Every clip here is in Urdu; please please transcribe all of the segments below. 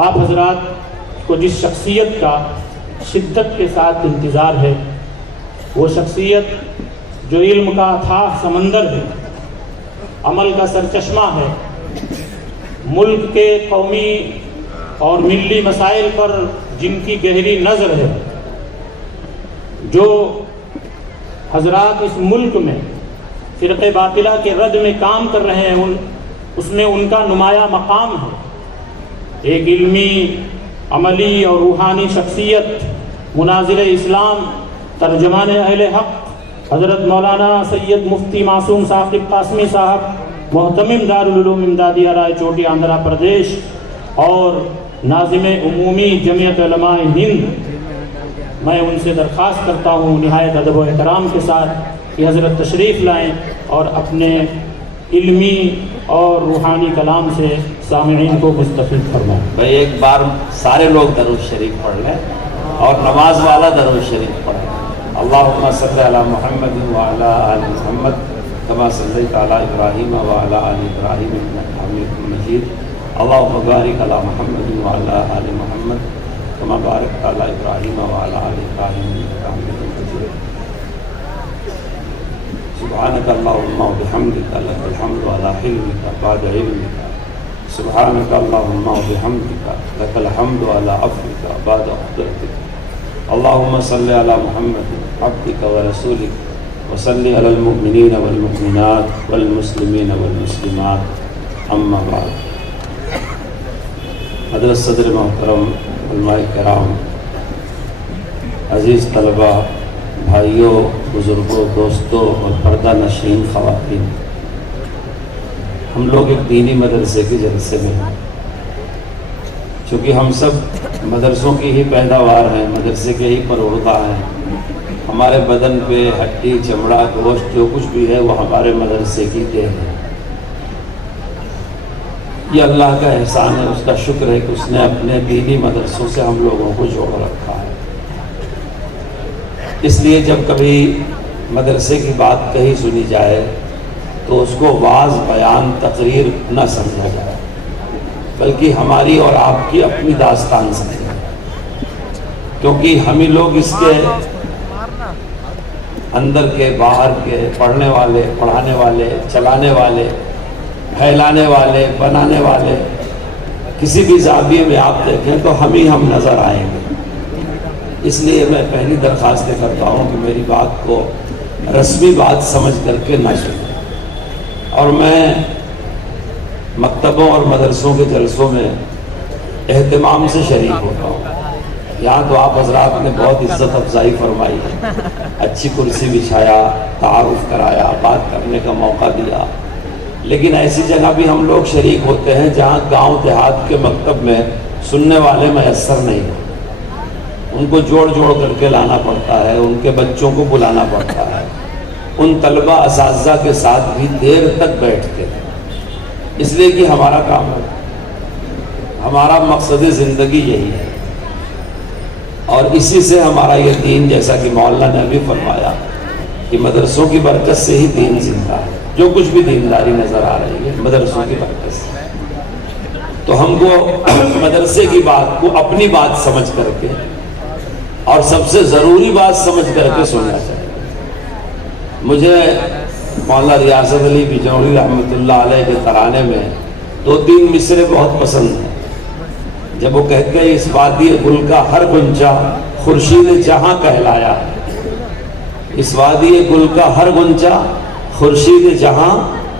آپ حضرات کو جس شخصیت کا شدت کے ساتھ انتظار ہے، وہ شخصیت جو علم کا اتھاہ سمندر ہے، عمل کا سرچشمہ ہے، ملک کے قومی اور ملی مسائل پر جن کی گہری نظر ہے، جو حضرات اس ملک میں فرقہ باطلہ کے رد میں کام کر رہے ہیں، اس میں ان کا نمایاں مقام ہے۔ ایک علمی، عملی اور روحانی شخصیت، مناظر اسلام، ترجمان اہل حق حضرت مولانا سید مفتی معصوم ثاقب قاسمی صاحب، محتمم دارالعلوم امدادیہ رائے چوٹی آندھرا پردیش، اور ناظم عمومی جمعیت علماء ہند، میں ان سے درخواست کرتا ہوں نہایت ادب و احترام کے ساتھ کہ حضرت تشریف لائیں اور اپنے علمی اور روحانی کلام سے سامعین کو مستفید فرمائیں۔ بھائی ایک بار سارے لوگ درود شریف پڑھ لیں اور نماز والا درود شریف پڑھیں۔ اللہم صلی علی محمد وعلی آل محمد کما صلیت علی ابراہیم وعلی آل ابراہیم انک حمید مجید۔ اللہم بارک علی محمد وعلی آل محمد کما بارکت علی ابراہیم وعلی آل ابراہیم انک حمید مجید۔ سبحانک اللہم وبحمدک لک الحمد علی حلمک بعد علمک۔ سبحانک اللہم وبحمدک لک الحمد علی عفوک بعد قدرتک۔ اللہم صلی علی محمد عبدک ورسولک وصلی علی المؤمنین والمؤمنات والمسلمین والمسلمات، اما بعد۔ حضرت صدر محترم، علماء کرام، عزیز طلباء، بھائیوں، بزرگوں، دوستوں اور پردہ نشین خواتین، ہم لوگ ایک دینی مدرسے کے جلسے میں ہیں۔ چونکہ ہم سب مدرسوں کی ہی پیداوار ہیں، مدرسے کے ہی پروردگا ہیں، ہمارے بدن پہ ہڈی، چمڑا، گوشت جو کچھ بھی ہے وہ ہمارے مدرسے کی دین ہے۔ یہ اللہ کا احسان ہے، اس کا شکر ہے کہ اس نے اپنے دینی مدرسوں سے ہم لوگوں کو جوڑ رکھا ہے۔ اس لیے جب کبھی مدرسے کی بات کہیں سنی جائے تو اس کو وعظ، بیان، تقریر نہ سمجھا جائے، بلکہ ہماری اور آپ کی اپنی داستان سمجھیں، کیونکہ ہم ہی لوگ اس کے اندر کے، باہر کے، پڑھنے والے، پڑھانے والے، چلانے والے، پھیلانے والے، بنانے والے، کسی بھی زاویے میں آپ دیکھیں تو ہم نظر آئیں گے۔ اس لیے میں پہلی درخواست کرتا ہوں کہ میری بات کو رسمی بات سمجھ کر کے نہ سنیں، اور میں مکتبوں اور مدرسوں کے جلسوں میں اہتمام سے شریک ہوتا ہوں۔ یہاں تو آپ حضرات نے بہت عزت افزائی فرمائی ہے، اچھی کرسی بچھایا، تعارف کرایا، بات کرنے کا موقع دیا، لیکن ایسی جگہ بھی ہم لوگ شریک ہوتے ہیں جہاں گاؤں دیہات کے مکتب میں سننے والے میسر نہیں ہیں، ان کو جوڑ جوڑ کر کے لانا پڑتا ہے، ان کے بچوں کو بلانا پڑتا ہے، ان طلبہ اساتذہ کے ساتھ بھی دیر تک بیٹھتے ہیں، اس لیے کہ ہمارا کام ہے، ہمارا مقصد زندگی یہی ہے، اور اسی سے ہمارا یہ دین، جیسا کہ مولانا نے بھی فرمایا کہ مدرسوں کی برکت سے ہی دین زندہ ہے، جو کچھ بھی دینداری نظر آ رہی ہے مدرسوں کی برکت سے۔ تو ہم کو مدرسے کی بات کو اپنی بات سمجھ کر کے اور سب سے ضروری بات سمجھ کر کے سننا چاہیے۔ مجھے مولانا ریاست علی بجنوری رحمۃ اللہ علیہ کے ترانے میں 2-3 مصرے بہت پسند ہیں، جب وہ کہتے ہیں اس وادی گل کا ہر گنچا خورشید جہاں کہلایا، اس وادی گل کا ہر گنچا خورشید جہاں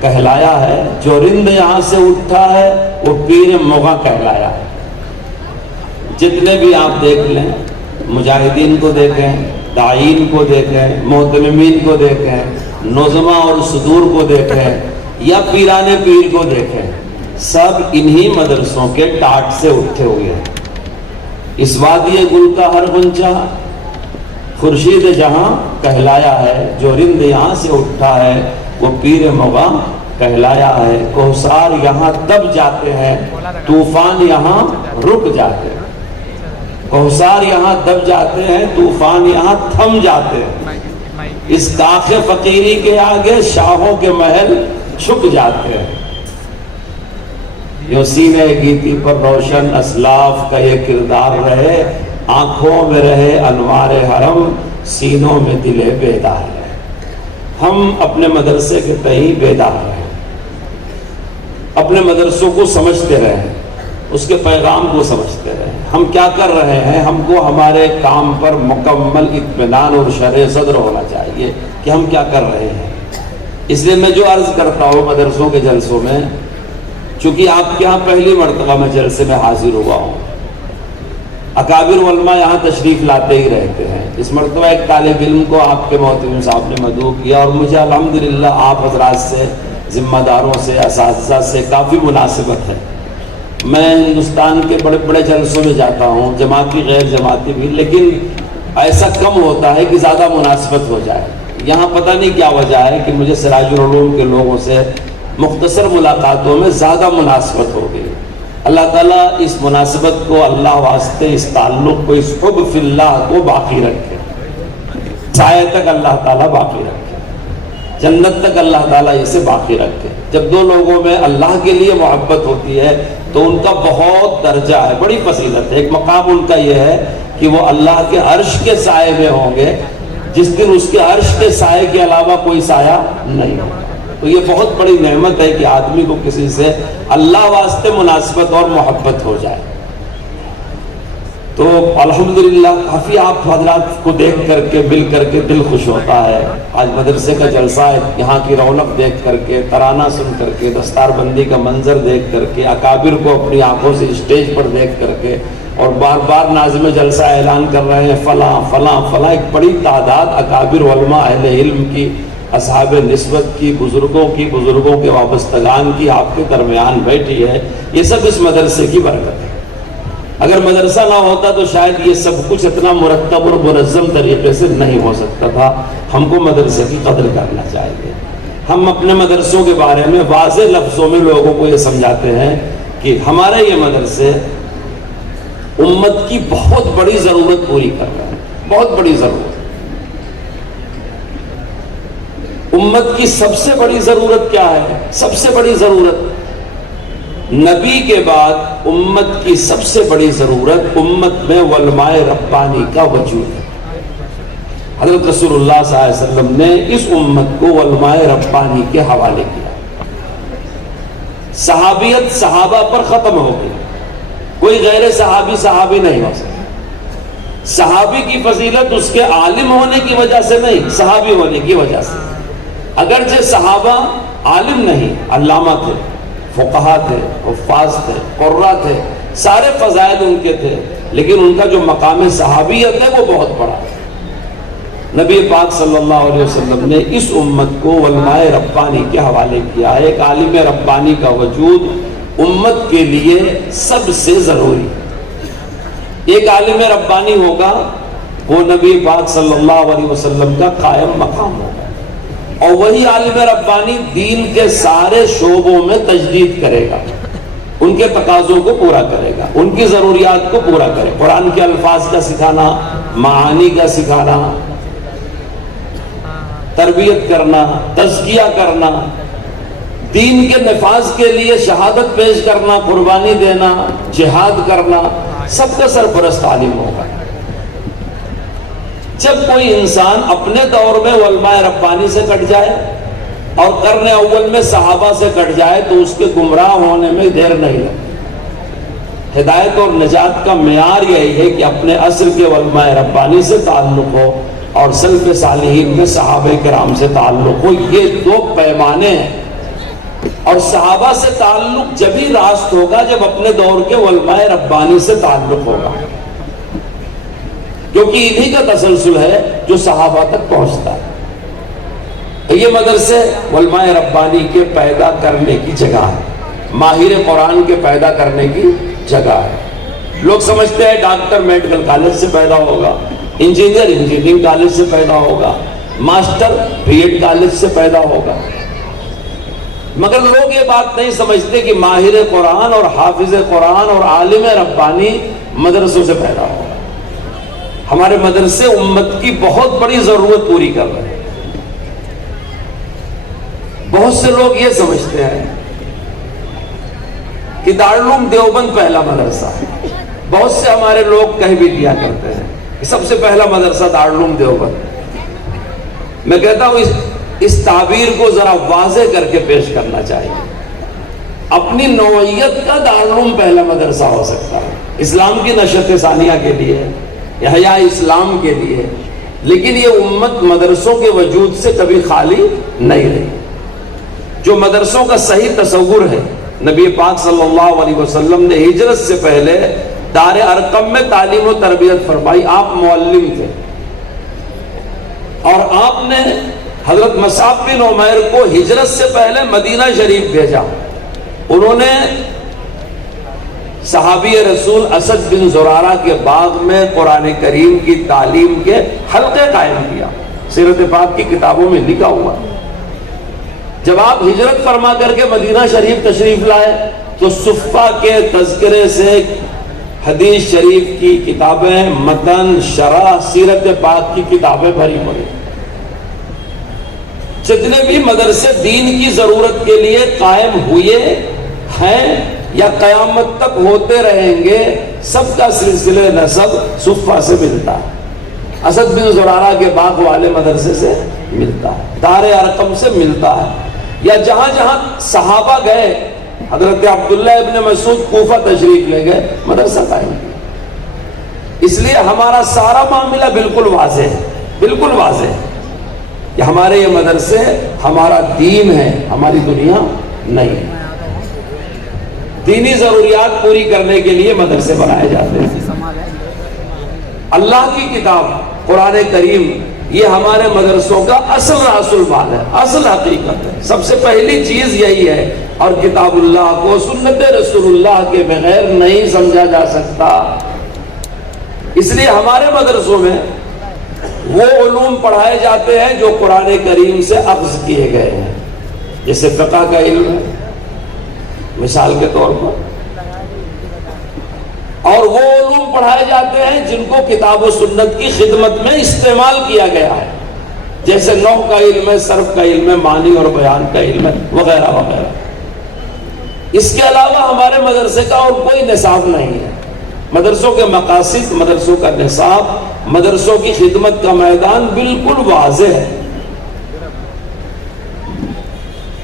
کہلایا ہے، جو رند یہاں سے اٹھا ہے وہ پیر مغاں کہلایا ہے۔ جتنے بھی آپ دیکھ لیں، مجاہدین کو دیکھیں، داعین کو دیکھیں، محتممین کو دیکھیں، نظما اور صدور کو دیکھیں، یا پیران پیر کو دیکھیں، سب انہی مدرسوں کے ٹاٹ سے اٹھے ہوئے ہیں۔ اس وادی گل کا ہر گنچا خورشید جہاں کہلایا ہے، جو رند یہاں سے اٹھا ہے وہ پیر مغاں کہلایا ہے۔ کوثار یہاں دب جاتے ہیں، طوفان یہاں رک جاتے ہیں، کوثار یہاں دب جاتے ہیں، طوفان یہاں تھم جاتے ہیں، اس کاخ فقیری کے آگے شاہوں کے محل چھپ جاتے ہیں۔ یوں سینے گیتی پر روشن اسلاف کا یہ کردار رہے، آنکھوں میں رہے انوار حرم، سینوں میں دل بیدار رہے۔ ہم اپنے مدرسے کے تئیں بیدار رہے، اپنے مدرسوں کو سمجھتے رہے، اس کے پیغام کو سمجھتے رہے، ہم کیا کر رہے ہیں، ہم کو ہمارے کام پر مکمل اطمینان اور شرح صدر ہونا چاہیے کہ ہم کیا کر رہے ہیں۔ اس لیے میں جو عرض کرتا ہوں مدرسوں کے جلسوں میں، چونکہ آپ کے یہاں پہلی مرتبہ میں جلسے میں حاضر ہوا ہوں، اکابر علماء یہاں تشریف لاتے ہی رہتے ہیں، اس مرتبہ ایک طالب علم کو آپ کے محترم صاحب نے مدعو کیا، اور مجھے الحمدللہ آپ حضرات سے، ذمہ داروں سے، اساتذہ سے کافی مناسبت ہے۔ میں ہندوستان کے بڑے بڑے جلسوں میں جاتا ہوں، جماعتی غیر جماعتی بھی، لیکن ایسا کم ہوتا ہے کہ زیادہ مناسبت ہو جائے۔ یہاں پتہ نہیں کیا وجہ ہے کہ مجھے سراج العلوم کے لوگوں سے مختصر ملاقاتوں میں زیادہ مناسبت ہو گئی۔ اللہ تعالیٰ اس مناسبت کو، اللہ واسطے اس تعلق کو، اس حب فی اللہ کو باقی رکھے، سایہ تک اللہ تعالیٰ باقی رکھے، جنت تک اللہ تعالیٰ اسے باقی رکھے۔ جب دو لوگوں میں اللہ کے لیے محبت ہوتی ہے تو ان کا بہت درجہ ہے، بڑی فضیلت ہے، ایک مقام ان کا یہ ہے کہ وہ اللہ کے عرش کے سائے میں ہوں گے، جس دن اس کے عرش کے سائے کے علاوہ کوئی سایہ نہیں ہوگا۔ تو یہ بہت بڑی نعمت ہے کہ آدمی کو کسی سے اللہ واسطے مناسبت اور محبت ہو جائے۔ تو الحمدللہ کافی آپ حضرات کو دیکھ کر کے، مل کر کے دل خوش ہوتا ہے۔ آج مدرسے کا جلسہ ہے، یہاں کی رونق دیکھ کر کے، ترانہ سن کر کے، دستار بندی کا منظر دیکھ کر کے، اکابر کو اپنی آنکھوں سے اسٹیج پر دیکھ کر کے، اور بار بار ناظم جلسہ اعلان کر رہے ہیں فلاں فلاں فلاں، ایک بڑی تعداد اکابر علماء اہل علم کی، اصحاب نسبت کی، بزرگوں کے وابستگان کی آپ کے درمیان بیٹھی ہے۔ یہ سب اس مدرسے کی برکت ہے۔ اگر مدرسہ نہ ہوتا تو شاید یہ سب کچھ اتنا مرتب اور منظم طریقے سے نہیں ہو سکتا تھا۔ ہم کو مدرسے کی قدر کرنا چاہیے۔ ہم اپنے مدرسوں کے بارے میں واضح لفظوں میں لوگوں کو یہ سمجھاتے ہیں کہ ہمارے یہ مدرسے امت کی بہت بڑی ضرورت پوری کر رہے ہیں، بہت بڑی ضرورت۔ امت کی سب سے بڑی ضرورت کیا ہے؟ سب سے بڑی ضرورت نبی کے بعد امت کی سب سے بڑی ضرورت امت میں علماء ربانی کا وجود ہے۔ حضرت رسول اللہ صلی اللہ علیہ وسلم نے اس امت کو علماء ربانی کے حوالے کیا۔ صحابیت صحابہ پر ختم ہو گئی، کوئی غیر صحابی نہیں ہو سکتا۔ صحابی کی فضیلت اس کے عالم ہونے کی وجہ سے نہیں، صحابی ہونے کی وجہ سے۔ اگرچہ صحابہ عالم نہیں، علامہ تھے، فقہا تھے، حفاظ تھے، قراء تھے، سارے فضائل ان کے تھے، لیکن ان کا جو مقام صحابیت ہے وہ بہت بڑا ہے۔ نبی پاک صلی اللہ علیہ وسلم نے اس امت کو علماء ربانی کے حوالے کیا ہے۔ ایک عالم ربانی کا وجود امت کے لیے سب سے ضروری۔ ایک عالم ربانی ہوگا وہ نبی پاک صلی اللہ علیہ وسلم کا قائم مقام ہوگا، اور وہی عالم ربانی دین کے سارے شعبوں میں تجدید کرے گا، ان کے تقاضوں کو پورا کرے گا، ان کی ضروریات کو پورا کرے۔ قرآن کے الفاظ کا سکھانا، معانی کا سکھانا، تربیت کرنا، تزکیہ کرنا، دین کے نفاذ کے لیے شہادت پیش کرنا، قربانی دینا، جہاد کرنا، سب کا سرپرست عالم ہوگا۔ جب کوئی انسان اپنے دور میں علماء ربانی سے کٹ جائے اور قرن اول میں صحابہ سے کٹ جائے تو اس کے گمراہ ہونے میں دیر نہیں لگتی۔ ہدایت اور نجات کا معیار یہی ہے کہ اپنے عصر کے علماء ربانی سے تعلق ہو اور سلف صالحین میں صحابہ کرام سے تعلق ہو، یہ دو پیمانے ہیں۔ اور صحابہ سے تعلق جبھی راست ہوگا جب اپنے دور کے علماء ربانی سے تعلق ہوگا، کیونکہ انہی کا تسلسل ہے جو صحابہ تک پہنچتا ہے۔ یہ مدرسے علماء ربانی کے پیدا کرنے کی جگہ ہے، ماہر قرآن کے پیدا کرنے کی جگہ ہے۔ لوگ سمجھتے ہیں ڈاکٹر میڈیکل کالج سے پیدا ہوگا، انجینئر انجینئرنگ کالج سے پیدا ہوگا، ماسٹر بی ایڈ کالج سے پیدا ہوگا، مگر لوگ یہ بات نہیں سمجھتے کہ ماہر قرآن اور حافظ قرآن اور عالم ربانی مدرسوں سے پیدا ہوگا۔ ہمارے مدرسے امت کی بہت بڑی ضرورت پوری کر رہے ہیں۔ بہت سے لوگ یہ سمجھتے ہیں کہ دارالعلوم دیوبند پہلا مدرسہ ہے. بہت سے ہمارے لوگ کہہ بھی دیا کرتے ہیں کہ سب سے پہلا مدرسہ دارالعلوم دیوبند. میں کہتا ہوں اس تعبیر کو ذرا واضح کر کے پیش کرنا چاہیے. اپنی نوعیت کا دارالعلوم پہلا مدرسہ ہو سکتا ہے اسلام کی نشت ثانیہ کے لیے، احیاء اسلام کے لیے، لیکن یہ امت مدرسوں کے وجود سے کبھی خالی نہیں رہی. جو مدرسوں کا صحیح تصور ہے، نبی پاک صلی اللہ علیہ وسلم نے ہجرت سے پہلے دار ارقم میں تعلیم و تربیت فرمائی. آپ معلم تھے اور آپ نے حضرت مصعب بن عمیر کو ہجرت سے پہلے مدینہ شریف بھیجا. انہوں نے صحابی رسول اسد بن زرارہ کے باغ میں قرآن کریم کی تعلیم کے حلقے قائم کیا. سیرت پاک کی کتابوں میں لکھا ہوا. جب آپ ہجرت فرما کر کے مدینہ شریف تشریف لائے تو صفہ کے تذکرے سے حدیث شریف کی کتابیں، متن، شرح، سیرت پاک کی کتابیں بھری پڑی. جتنے بھی مدرسے دین کی ضرورت کے لیے قائم ہوئے ہیں یا قیامت تک ہوتے رہیں گے، سب کا سلسلہ نسب صفہ سے ملتا ہے. اسد بن زرارہ کے باغ والے مدرسے سے ملتا ہے، دار ارقم سے ملتا ہے. یا جہاں جہاں صحابہ گئے، حضرت عبداللہ ابن مسعود کوفہ تشریف لے گئے، مدرسہ قائم کیا. اس لیے ہمارا سارا معاملہ بالکل واضح ہے، بالکل واضح ہے کہ ہمارے یہ مدرسے ہمارا دین ہے، ہماری دنیا نہیں ہے. دینی ضروریات پوری کرنے کے لیے مدرسے بنائے جاتے ہیں. اللہ کی کتاب قرآن کریم یہ ہمارے مدرسوں کا اصل راس المال ہے، اصل حقیقت ہے. سب سے پہلی چیز یہی ہے. اور کتاب اللہ کو سنت رسول اللہ کے بغیر نہیں سمجھا جا سکتا. اس لیے ہمارے مدرسوں میں وہ علوم پڑھائے جاتے ہیں جو قرآن کریم سے اخذ کیے گئے ہیں. جیسے فقہ کا علم ہے مثال کے طور پر، اور وہ علوم پڑھائے جاتے ہیں جن کو کتاب و سنت کی خدمت میں استعمال کیا گیا ہے، جیسے نحو کا علم ہے، صرف کا علم ہے، معنی اور بیان کا علم ہے، وغیرہ وغیرہ. اس کے علاوہ ہمارے مدرسے کا اور کوئی نصاب نہیں ہے. مدرسوں کے مقاصد، مدرسوں کا نصاب، مدرسوں کی خدمت کا میدان بالکل واضح ہے.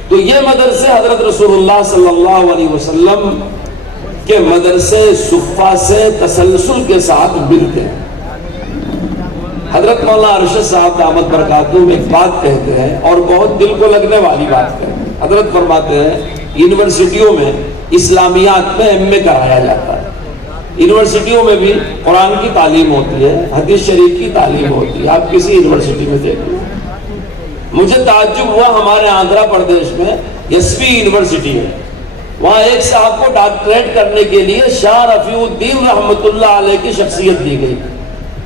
تو یہ مدرسے حضرت رسول اللہ صلی اللہ علیہ وسلم کے مدرسے صفہ سے تسلسل کے ساتھ ملتے ہیں. حضرت مولانا ارشد صاحب دامت برکاتہم ایک بات کہتے ہیں اور بہت دل کو لگنے والی بات کہتے ہیں. حضرت فرماتے ہیں یونیورسٹیوں میں اسلامیات میں ایم اے کرایا جاتا ہے. یونیورسٹیوں میں بھی قرآن کی تعلیم ہوتی ہے، حدیث شریف کی تعلیم ہوتی ہے. آپ کسی یونیورسٹی میں دیکھ لیں. مجھے تعجب ہوا، ہمارے آندھرا پردیش میں ایس پی یونیورسٹی ہے، وہاں ایک صاحب کو ڈاکٹریٹ کرنے کے لیے شاہ رفیع الدین رحمۃ اللہ علیہ کی شخصیت دی گئی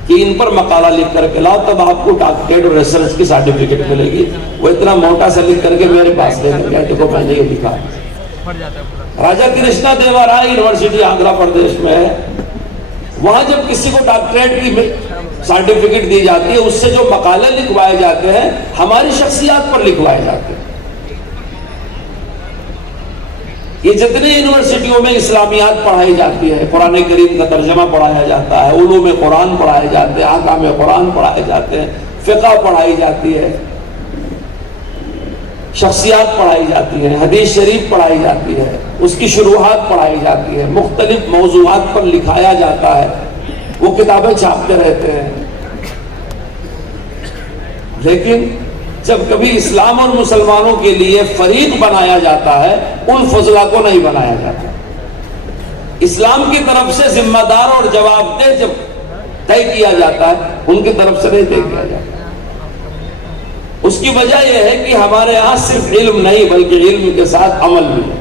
کہ ان پر مقالہ لکھ کر کے لاؤ تب آپ کو ڈاکٹریٹ اور ریسرچ کی سرٹیفکیٹ ملے گی. وہ اتنا موٹا سا لکھ کر کے میرے پاس لے کر گیا، دیکھو میں نے یہ لکھا. راجا کرشنا دیوا رائے یونیورسٹی آندھرا پردیش میں ہے. وہاں جب کسی کو ڈاکٹریٹ کی سرٹیفکیٹ دی جاتی ہے، اس سے جو مقالے لکھوائے جاتے ہیں ہماری شخصیات پر لکھوائے جاتے ہیں. یہ جتنے یونیورسٹیوں میں اسلامیات پڑھائی جاتی ہے، قرآن کریم کا ترجمہ پڑھایا جاتا ہے، علوم قرآن پڑھائے جاتے ہیں، احکام قرآن پڑھائے جاتے ہیں، فقہ پڑھائی جاتی ہے، شخصیات پڑھائی جاتی ہیں، حدیث شریف پڑھائی جاتی ہے، اس کی شروحات پڑھائی جاتی ہے، مختلف موضوعات پر لکھایا جاتا ہے، وہ کتابیں چھاپتے رہتے ہیں. لیکن جب کبھی اسلام اور مسلمانوں کے لیے فریق بنایا جاتا ہے، ان فضلہ کو نہیں بنایا جاتا. اسلام کی طرف سے ذمہ دار اور جواب دہ جب طے کیا جاتا ہے، ان کی طرف سے نہیں طے کیا جاتا. اس کی وجہ یہ ہے کہ ہمارے ہاں صرف علم نہیں بلکہ علم کے ساتھ عمل بھی ہے.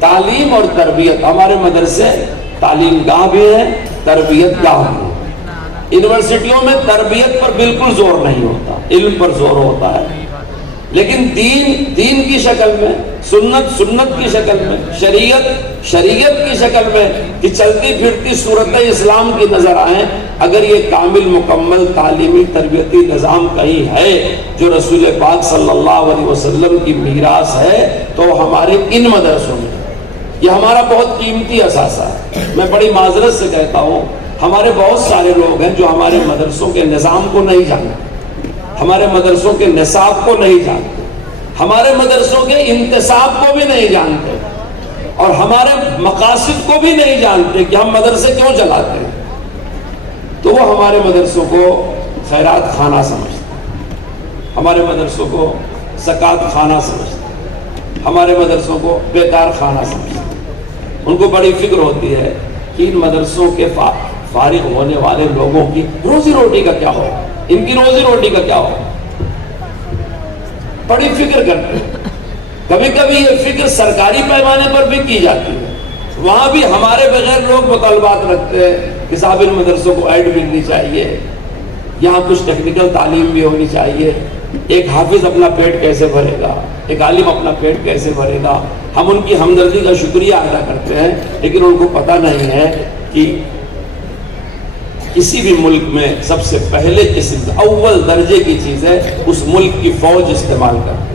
تعلیم اور تربیت، ہمارے مدرسے تعلیم گاہ بھی ہے، تربیت گاہ بھی ہے. یونیورسٹیوں میں تربیت پر بالکل زور نہیں ہوتا، علم پر زور ہوتا ہے. لیکن دین کی شکل میں، سنت کی شکل میں، شریعت کی شکل میں کہ چلتی پھرتی صورت اسلام کی نظر آئیں. اگر یہ کامل مکمل تعلیمی تربیتی نظام کہیں ہے جو رسول پاک صلی اللہ علیہ وسلم کی میراث ہے تو ہمارے ان مدرسوں میں. یہ ہمارا بہت قیمتی اثاثہ ہے. میں بڑی معذرت سے کہتا ہوں، ہمارے بہت سارے لوگ ہیں جو ہمارے مدرسوں کے نظام کو نہیں جانتے، ہمارے مدرسوں کے نصاب کو نہیں جانتے، ہمارے مدرسوں کے انتصاب کو بھی نہیں جانتے، اور ہمارے مقاصد کو بھی نہیں جانتے کہ ہم مدرسے کیوں چلاتے ہیں. تو وہ ہمارے مدرسوں کو خیرات خانہ سمجھتے ہیں، ہمارے مدرسوں کو زکوٰۃ خانہ سمجھتے ہیں، ہمارے مدرسوں کو بیکار خانہ سمجھتے ہیں. ان کو بڑی فکر ہوتی ہے کہ ان مدرسوں کے فارغ ہونے والے لوگوں کی روزی روٹی کا کیا ہو، ان کی روزی روٹی کا کیا ہو. بڑی فکر کرتے ہیں. کبھی کبھی یہ فکر سرکاری پیمانے پر بھی کی جاتی ہے، وہاں بھی ہمارے بغیر لوگ مطالبات رکھتے ہیں کہ صاحب ان مدرسوں کو ایڈ ملنی چاہیے، یہاں کچھ ٹیکنیکل تعلیم بھی ہونی چاہیے. ایک حافظ اپنا پیٹ کیسے بھرے گا، ایک عالم اپنا پیٹ کیسے بھرے گا. ہم ان کی ہمدردی کا شکریہ ادا کرتے ہیں، لیکن ان کو پتہ نہیں ہے کہ کسی بھی ملک میں سب سے پہلے قسم اول درجے کی چیز ہے اس ملک کی فوج استعمال کرتے ہیں.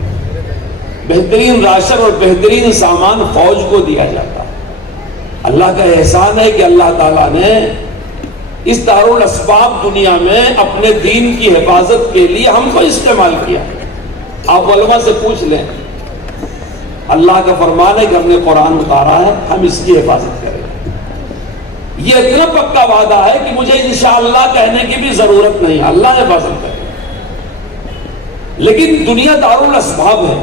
بہترین راشن اور بہترین سامان فوج کو دیا جاتا ہے. اللہ کا احسان ہے کہ اللہ تعالیٰ نے اس دارالاسباب دنیا میں اپنے دین کی حفاظت کے لیے ہم کو استعمال کیا. آپ علماء سے پوچھ لیں، اللہ کا فرمان ہے کہ ہم نے قرآن اتارا ہے، ہم اس کی حفاظت کریں. یہ اتنا پکا وعدہ ہے کہ مجھے انشاءاللہ کہنے کی بھی ضرورت نہیں، اللہ حفاظت کرے. لیکن دنیا دارالاسباب ہے.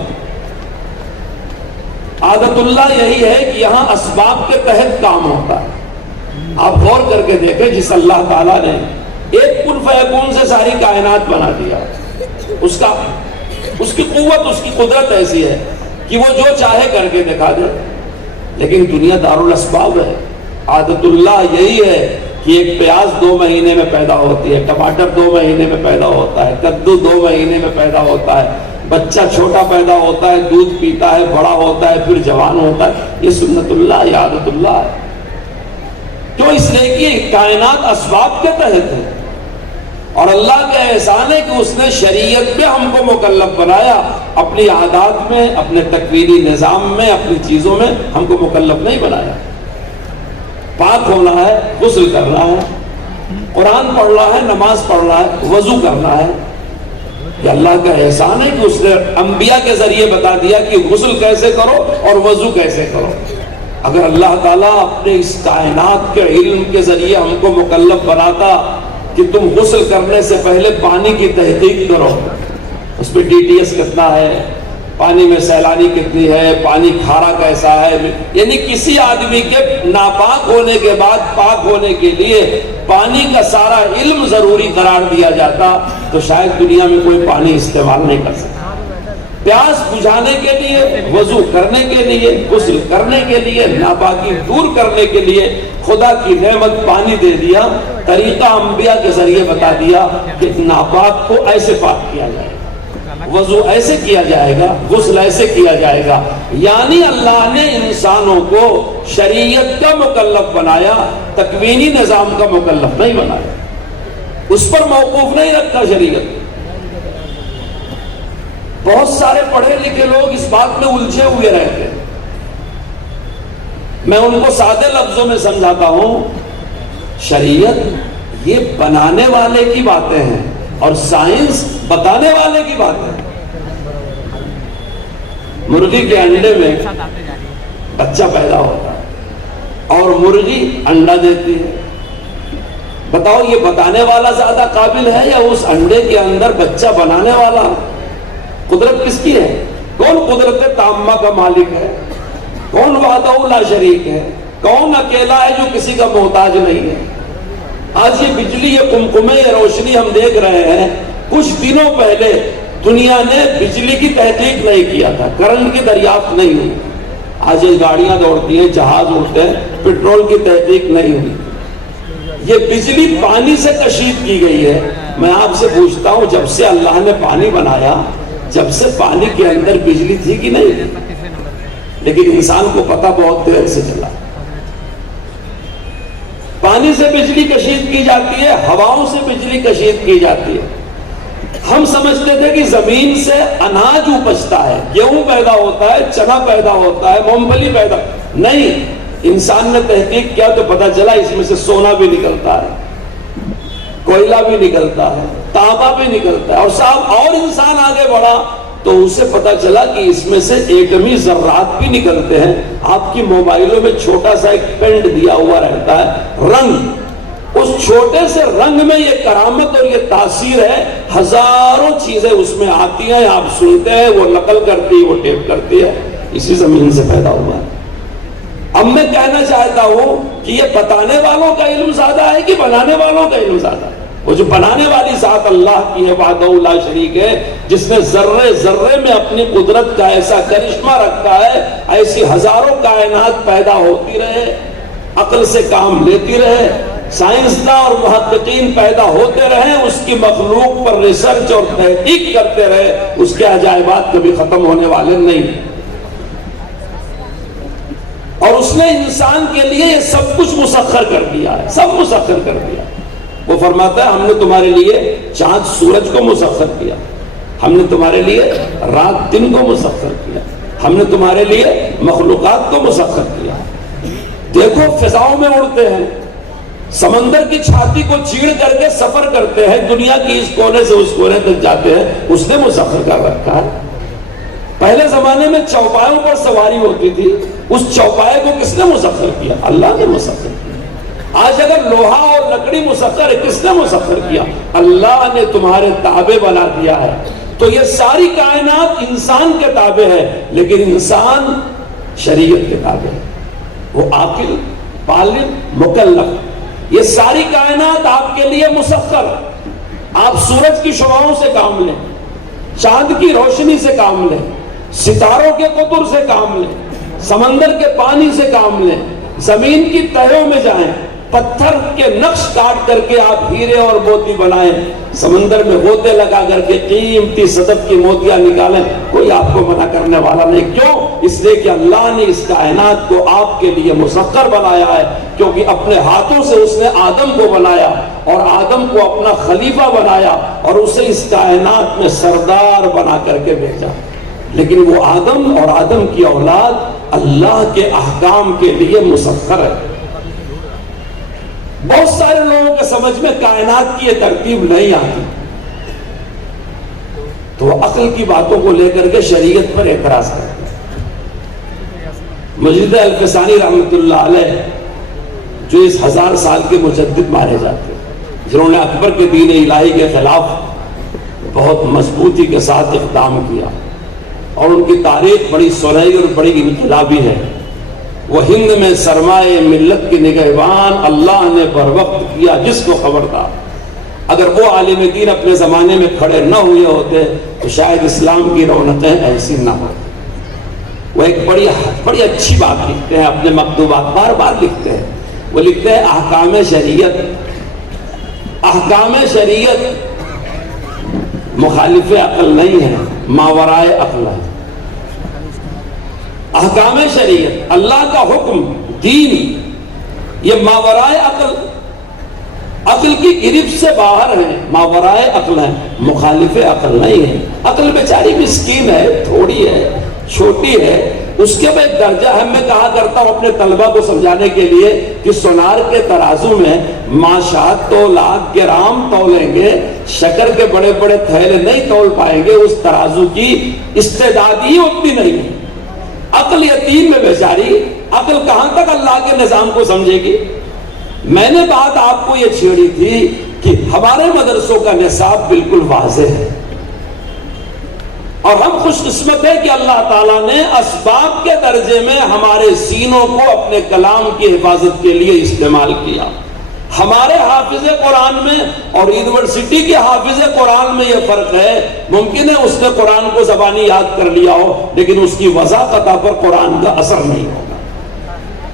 عادت اللہ یہی ہے کہ یہاں اسباب کے تحت کام ہوتا ہے. آپ غور کر کے دیکھیں، جس اللہ تعالیٰ نے ایک کن فیکون سے ساری کائنات بنا دیا، اس کی قوت، اس کی قدرت ایسی ہے کہ وہ جو چاہے کر کے دکھا دے. لیکن دنیا دارالاسباب ہے. عادت اللہ یہی ہے کہ ایک پیاز 2 مہینے میں پیدا ہوتی ہے، ٹماٹر 2 مہینے میں پیدا ہوتا ہے، کدو 2 مہینے میں پیدا ہوتا ہے، بچہ چھوٹا پیدا ہوتا ہے، دودھ پیتا ہے، بڑا ہوتا ہے، پھر جوان ہوتا ہے. یہ سنت اللہ، یہ عادت اللہ ہے. کیوں؟ اس لیے کہ کائنات اسباب کے تحت ہے، اور اللہ کا احسان ہے کہ اس نے شریعت میں ہم کو مکلف بنایا. اپنی عادات میں، اپنے تکوینی نظام میں، اپنی چیزوں میں ہم کو مکلف نہیں بنایا. پاک ہونا ہے، غسل کرنا ہے، قرآن پڑھنا ہے، نماز پڑھنا ہے، وضو کرنا ہے. یہ اللہ کا احسان ہے کہ اس نے انبیاء کے ذریعے بتا دیا کہ غسل کیسے کرو اور وضو کیسے کرو. اگر اللہ تعالیٰ اپنے اس کائنات کے علم کے ذریعے ہم کو مکلف بناتا کہ تم غسل کرنے سے پہلے پانی کی تحقیق کرو، اس پہ DTS کتنا ہے، پانی میں سیلانی کتنی ہے، پانی کھارا کیسا ہے، یعنی کسی آدمی کے ناپاک ہونے کے بعد پاک ہونے کے لیے پانی کا سارا علم ضروری قرار دیا جاتا تو شاید دنیا میں کوئی پانی استعمال نہیں کر سکتا. پیاس بجھانے کے لیے، وضو کرنے کے لیے، غسل کرنے کے لیے، ناپاکی دور کرنے کے لیے خدا کی نعمت پانی دے دیا. طریقہ انبیاء کے ذریعے بتا دیا کہ ناپاک کو ایسے پاک کیا جائے گا، وضو ایسے کیا جائے گا، غسل ایسے کیا جائے گا. یعنی اللہ نے انسانوں کو شریعت کا مکلف بنایا، تکوینی نظام کا مکلف نہیں بنایا. اس پر موقوف نہیں رکھا شریعت. بہت سارے پڑھے لکھے لوگ اس بات میں الجھے ہوئے رہتے ہیں. میں ان کو سادے لفظوں میں سمجھاتا ہوں، شریعت یہ بنانے والے کی باتیں ہیں اور سائنس بتانے والے کی باتیں ہیں. مرغی کے انڈے میں بچہ پیدا ہوتا ہے اور مرغی انڈا دیتی ہے. بتاؤ یہ بتانے والا زیادہ قابل ہے یا اس انڈے کے اندر بچہ بنانے والا؟ قدرت کس کی ہے؟ کون قدرت تامہ کا مالک ہے؟ کون وحدہ لا شریک ہے؟ کون اکیلا ہے جو کسی کا محتاج نہیں ہے؟ آج یہ بجلی، یہ قمقمے، یہ روشنی ہم دیکھ رہے ہیں، کچھ دنوں پہلے دنیا نے بجلی کی تحقیق نہیں کیا تھا، کرنٹ کی دریافت نہیں ہوئی. آج یہ گاڑیاں دوڑتی ہیں، جہاز اڑتے ہیں، پیٹرول کی تحقیق نہیں ہوئی. یہ بجلی پانی سے کشید کی گئی ہے. میں آپ سے پوچھتا ہوں، جب سے اللہ نے پانی بنایا، جب سے پانی کے اندر بجلی تھی کہ نہیں؟ لیکن انسان کو پتہ بہت دیر سے چلا. پانی سے بجلی کشید کی جاتی ہے، ہواؤں سے بجلی کشید کی جاتی ہے. ہم سمجھتے تھے کہ زمین سے اناج اپجتا ہے، گیہوں پیدا ہوتا ہے، چنا پیدا ہوتا ہے، مونگ پھلی پیدا. نہیں، انسان نے تحقیق کیا تو پتا چلا اس میں سے سونا بھی نکلتا ہے، کوئلہ بھی نکلتا ہے، تانبا بھی نکلتا ہے، اور صاحب اور انسان آگے بڑھا تو اسے پتا چلا کہ اس میں سے ایٹمی ذرات بھی نکلتے ہیں۔ آپ کی موبائلوں میں چھوٹا سا ایک پینٹ دیا ہوا رہتا ہے، رنگ، اس چھوٹے سے رنگ میں یہ کرامت اور یہ تاثیر ہے، ہزاروں چیزیں اس میں آتی ہیں، آپ سنتے ہیں، وہ نقل کرتی ہے، وہ ٹیپ کرتی ہے، اسی زمین سے پیدا ہوا ہے۔ اب میں کہنا چاہتا ہوں کہ یہ بتانے والوں کا علم زیادہ ہے کہ بنانے والوں کا علم زیادہ ہے؟ وہ جو بنانے والی ذات اللہ کی ہے، وحدہ لا شریک ہے، جس نے ذرے ذرے میں اپنی قدرت کا ایسا کرشمہ رکھا ہے، ایسی ہزاروں کائنات پیدا ہوتی رہے، عقل سے کام لیتی رہے، سائنسداں اور محققین پیدا ہوتے رہے، اس کی مخلوق پر ریسرچ اور تحقیق کرتے رہے، اس کے عجائبات کبھی ختم ہونے والے نہیں۔ اور اس نے انسان کے لیے یہ سب کچھ مسخر کر دیا ہے، سب مسخر کر دیا۔ وہ فرماتا ہے ہم نے تمہارے لیے چاند سورج کو مسخر کیا، ہم نے تمہارے لیے رات دن کو مسخر کیا، ہم نے تمہارے لیے مخلوقات کو مسخر کیا۔ دیکھو فضاؤں میں اڑتے ہیں، سمندر کی چھاتی کو چیڑ کر کے سفر کرتے ہیں، دنیا کی اس کونے سے اس کونے تک جاتے ہیں، اس نے مسخر کر رکھا ہے۔ پہلے زمانے میں چوپایوں پر سواری ہوتی تھی، اس چوپائے کو کس نے مسخر کیا؟ اللہ نے مسخر کیا۔ آج اگر لوہا اور لکڑی مسخر ہے، کس نے مسخر کیا؟ اللہ نے تمہارے تابع بنا دیا ہے۔ تو یہ ساری کائنات انسان کے تابع ہے، لیکن انسان شریعت کے تابع ہے، وہ عاقل، بالغ، مکلف۔ یہ ساری کائنات آپ کے لیے مسخر۔ آپ سورج کی شعاؤں سے کام لیں، چاند کی روشنی سے کام لیں، ستاروں کے قطر سے کام لیں، سمندر کے پانی سے کام لیں، زمین کی تہوں میں جائیں، پتھر کے نقش کاٹ کر کے آپ ہیرے اور موتی بنائیں، سمندر میں غوطے لگا کر کے قیمتی صدف کی موتیاں نکالیں، کوئی آپ کو منع کرنے والا نہیں۔ کیوں؟ اس لیے کہ اللہ نے اس کائنات کو آپ کے لیے مسخر بنایا ہے، کیونکہ اپنے ہاتھوں سے اس نے آدم کو بنایا اور آدم کو اپنا خلیفہ بنایا اور اسے اس کائنات میں سردار بنا کر کے بھیجا۔ لیکن وہ آدم اور آدم کی اولاد اللہ کے احکام کے لیے مسخر ہے۔ بہت سارے لوگوں کے سمجھ میں کائنات کی یہ ترتیب نہیں آتی، تو وہ عقل کی باتوں کو لے کر کے شریعت پر اعتراض کرتے ہیں۔ مجید الفسانی رحمۃ اللہ علیہ، جو اس 1000 سال کے مجدد مانے جاتے ہیں، جنہوں نے اکبر کے دین الہی کے خلاف بہت مضبوطی کے ساتھ اقدام کیا، اور ان کی تاریخ بڑی سنہری اور بڑی انقلابی ہے۔ وہ ہند میں سرمایہ ملت کی نگہبان اللہ نے بر وقت کیا، جس کو خبر تھا۔ اگر وہ عالم دین اپنے زمانے میں کھڑے نہ ہوئے ہوتے تو شاید اسلام کی رونقیں ایسی نہ ہوتی۔ وہ ایک بڑی اچھی بات لکھتے ہیں، اپنے مکتوبات بار بار لکھتے ہیں۔ وہ لکھتے ہیں احکام شریعت، احکام شریعت مخالف عقل نہیں ہے، ماورائے عقل ہے۔ احکام شریعت، اللہ کا حکم، دین، یہ ماورائے عقل، عقل کی گرفت سے باہر ہے، ماورائے عقل ہے، مخالف عقل نہیں ہے۔ عقل بیچاری مسکین ہے، تھوڑی ہے، چھوٹی ہے، اس کے بعد درجہ ہے۔ میں کہا کرتا ہوں اپنے طلبہ کو سمجھانے کے لیے کہ سونار کے ترازو میں ماشاء تولات گرام تولیں گے، شکر کے بڑے بڑے تھیلے نہیں تول پائیں گے، اس ترازو کی استعداد ہی اتنی نہیں ہے۔ عقل یتیم میں بیچاری، عقل کہاں تک اللہ کے نظام کو سمجھے گی؟ میں نے بات آپ کو یہ چھیڑی تھی کہ ہمارے مدرسوں کا نصاب بالکل واضح ہے، اور ہم خوش قسمت ہے کہ اللہ تعالیٰ نے اسباب کے درجے میں ہمارے سینوں کو اپنے کلام کی حفاظت کے لیے استعمال کیا۔ ہمارے حافظ قرآن میں اور یونیورسٹی کے حافظ قرآن میں یہ فرق ہے، ممکن ہے اس نے قرآن کو زبانی یاد کر لیا ہو لیکن اس کی وضاحت پر قرآن کا اثر نہیں ہوگا۔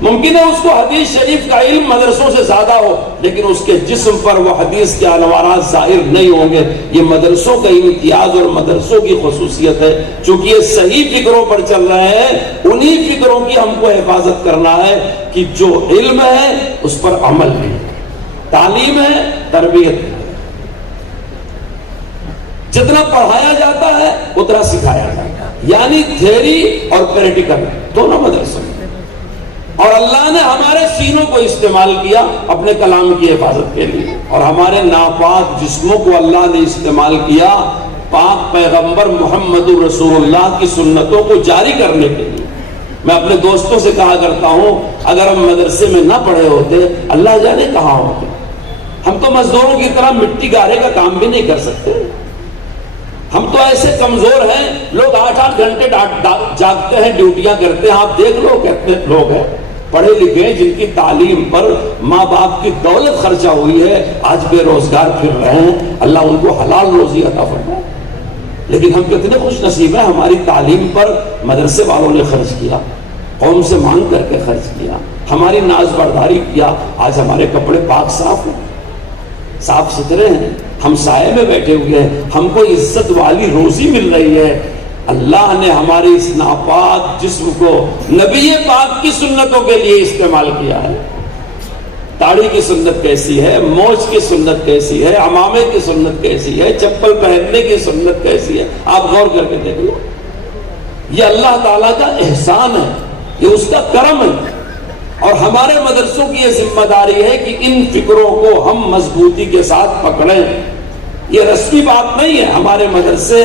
ممکن ہے اس کو حدیث شریف کا علم مدرسوں سے زیادہ ہو لیکن اس کے جسم پر وہ حدیث کے انوارات ظاہر نہیں ہوں گے۔ یہ مدرسوں کا امتیاز اور مدرسوں کی خصوصیت ہے، چونکہ یہ صحیح فکروں پر چل رہے ہیں، انہی فکروں کی ہم کو حفاظت کرنا ہے کہ جو علم ہے اس پر عمل ہے، تعلیم ہے، تربیت ہے۔ جتنا پڑھایا جاتا ہے اتنا سکھایا جاتا ہے، یعنی تھیوری اور پریکٹیکل دونوں مدرسوں میں۔ اور اللہ نے ہمارے سینوں کو استعمال کیا اپنے کلام کی حفاظت کے لیے، اور ہمارے ناپاک جسموں کو اللہ نے استعمال کیا پاک پیغمبر محمد رسول اللہ کی سنتوں کو جاری کرنے کے لیے۔ میں اپنے دوستوں سے کہا کرتا ہوں اگر ہم مدرسے میں نہ پڑھے ہوتے اللہ جانے کہاں ہوتے۔ ہم تو مزدوروں کی طرح مٹی گارے کا کام بھی نہیں کر سکتے، ہم تو ایسے کمزور ہیں، لوگ 8-8 گھنٹے جاگتے ہیں، ڈیوٹیاں کرتے ہیں۔ آپ دیکھ لو کتنے لوگ ہیں پڑھے لکھے ہیں جن کی تعلیم پر ماں باپ کی دولت خرچہ ہوئی ہے، آج بے روزگار پھر رہے ہیں، اللہ ان کو حلال روزی عطا فرمائے۔ لیکن ہم کتنے خوش نصیب ہیں، ہماری تعلیم پر مدرسے والوں نے خرچ کیا، قوم سے مانگ کر کے خرچ کیا، ہماری ناز برداری کیا، آج ہمارے کپڑے پاک صاف ہیں، صاف ستھرے ہیں، ہم سائے میں بیٹھے ہوئے ہیں، ہم کو عزت والی روزی مل رہی ہے۔ اللہ نے ہماری اس ناپاک جسم کو نبی پاک کی سنتوں کے لیے استعمال کیا ہے۔ داڑھی کی سنت کیسی ہے، موچھ کی سنت کیسی ہے، عمامے کی سنت کیسی ہے، چپل پہننے کی سنت کیسی ہے، آپ غور کر کے دیکھ لو۔ یہ اللہ تعالیٰ کا احسان ہے، یہ اس کا کرم ہے، اور ہمارے مدرسوں کی یہ ذمہ داری ہے کہ ان فکروں کو ہم مضبوطی کے ساتھ پکڑیں۔ یہ رسمی بات نہیں ہے، ہمارے مدرسے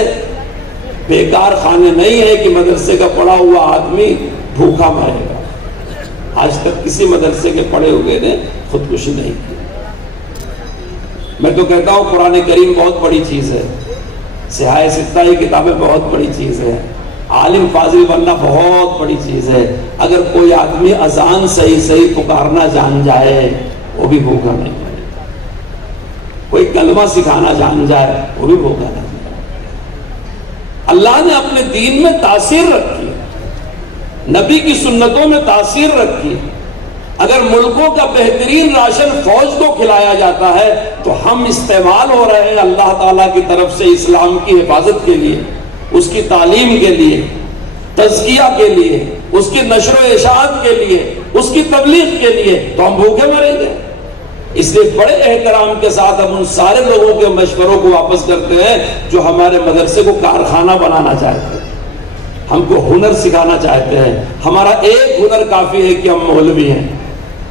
بیکار خانے نہیں ہے کہ مدرسے کا پڑھا ہوا آدمی بھوکا مرے گا۔ آج تک کسی مدرسے کے پڑھے ہوئے نے خودکشی نہیں کی۔ میں تو کہتا ہوں قرآن کریم بہت بڑی چیز ہے، سیاہ ستہ کی کتابیں بہت بڑی چیز ہے، عالم فاضل بننا بہت بڑی چیز ہے۔ اگر کوئی آدمی اذان صحیح پکارنا جان جائے وہ بھی بھوکا نہیں مرے، کوئی کلمہ سکھانا جان جائے وہ بھی بھوکا نہیں مرے۔ اللہ نے اپنے دین میں تاثیر رکھی، نبی کی سنتوں میں تاثیر رکھی۔ اگر ملکوں کا بہترین راشن فوج کو کھلایا جاتا ہے تو ہم استعمال ہو رہے ہیں اللہ تعالیٰ کی طرف سے اسلام کی حفاظت کے لیے، اس کی تعلیم کے لیے، تزکیہ کے لیے، اس کی نشر و اشاعت کے لیے، اس کی تبلیغ کے لیے، تو ہم بھوکے مریں گے۔ اس لیے بڑے احترام کے ساتھ ہم ان سارے لوگوں کے مشوروں کو واپس کرتے ہیں جو ہمارے مدرسے کو کارخانہ بنانا چاہتے ہیں، ہم کو ہنر سکھانا چاہتے ہیں۔ ہمارا ایک ہنر کافی ہے کہ ہم مولوی ہیں،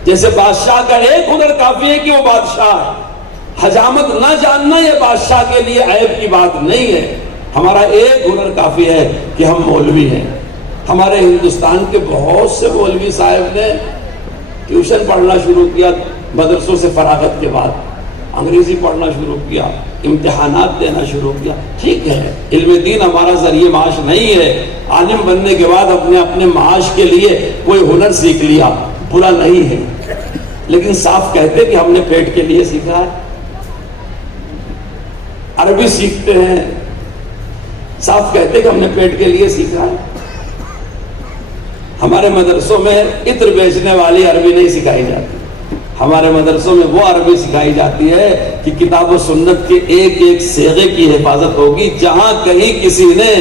جیسے بادشاہ کا ایک ہنر کافی ہے کہ وہ بادشاہ ہے۔ حجامت نہ جاننا یہ بادشاہ کے لیے عیب کی بات نہیں ہے، ہمارا ایک ہنر کافی ہے کہ ہم مولوی ہیں۔ ہمارے ہندوستان کے بہت سے مولوی صاحب نے ٹیوشن پڑھنا شروع کیا، مدرسوں سے فراغت کے بعد انگریزی پڑھنا شروع کیا، امتحانات دینا شروع کیا۔ ٹھیک ہے، علم دین ہمارا ذریعہ معاش نہیں ہے، عالم بننے کے بعد اپنے معاش کے لیے کوئی ہنر سیکھ لیا برا نہیں ہے، لیکن صاف کہتے کہ ہم نے پیٹ کے لیے سیکھا ہے۔ عربی سیکھتے ہیں، صاف کہتے کہ ہم نے پیٹ کے لیے سیکھا ہے۔ ہمارے مدرسوں میں عطر بیچنے والی عربی نہیں سکھائی جاتی، ہمارے مدرسوں میں وہ عربی سکھائی جاتی ہے کہ کتاب و سنت کے ایک ایک صیغے کی حفاظت ہوگی۔ جہاں کہیں کسی نے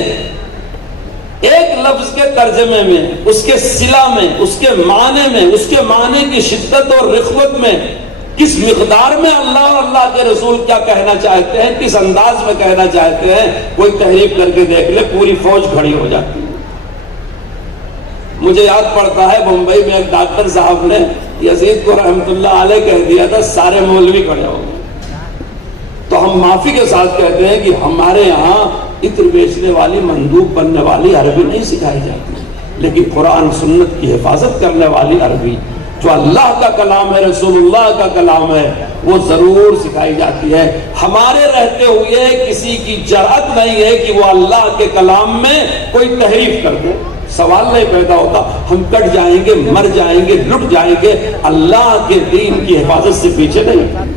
ایک لفظ کے ترجمے میں، اس کے صلہ میں، اس کے معنی میں، اس کے معنی کی شدت اور رخوت میں، کس مقدار میں اللہ اور اللہ کے رسول کیا کہنا چاہتے ہیں، کس انداز میں کہنا چاہتے ہیں، کوئی تحریف کر کے دیکھ لے پوری فوج کھڑی ہو جاتی ہے۔ مجھے یاد پڑتا ہے بمبئی میں ایک ڈاکٹر صاحب نے یزید کو رحمت اللہ علیہ کہہ دیا تھا سارے مولوی کھڑے ہو گئے۔ تو ہم معافی کے ساتھ کہتے ہیں کہ ہمارے یہاں عطر بیچنے والی، مندوب بننے والی عربی نہیں سکھائی جاتی، لیکن قرآن سنت کی حفاظت کرنے والی عربی جو اللہ کا کلام ہے، رسول اللہ کا کلام ہے، وہ ضرور سکھائی جاتی ہے۔ ہمارے رہتے ہوئے کسی کی جرأت نہیں ہے کہ وہ اللہ کے کلام میں کوئی تحریف کر دے، سوال نہیں پیدا ہوتا۔ ہم کٹ جائیں گے، مر جائیں گے، لٹ جائیں گے، اللہ کے دین کی حفاظت سے پیچھے نہیں،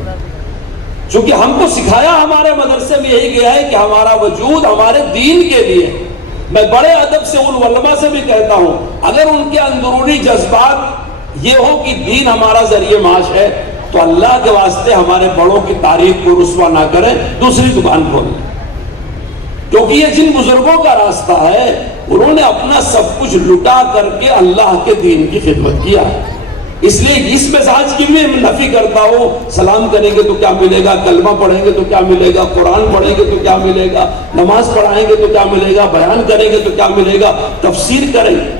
چونکہ ہم کو سکھایا ہمارے مدرسے میں یہی گیا ہے کہ ہمارا وجود ہمارے دین کے لیے۔ میں بڑے ادب سے ان علماء سے بھی کہتا ہوں اگر ان کے اندرونی جذبات یہ ہو کہ دین ہمارا ذریعہ معاش ہے تو اللہ کے واسطے ہمارے بڑوں کی تاریخ کو رسوا نہ کریں، دوسری دکان کھولیں، کیونکہ یہ جن بزرگوں کا راستہ ہے انہوں نے اپنا سب کچھ لٹا کر کے اللہ کے دین کی خدمت کیا۔ اس لیے اس مزاج کی میں نفی کرتا ہوں، سلام کریں گے تو کیا ملے گا، کلمہ پڑھیں گے تو کیا ملے گا، قرآن پڑھیں گے تو کیا ملے گا، نماز پڑھائیں گے تو کیا ملے گا، بیان کریں گے تو کیا ملے گا، تفسیر کریں گے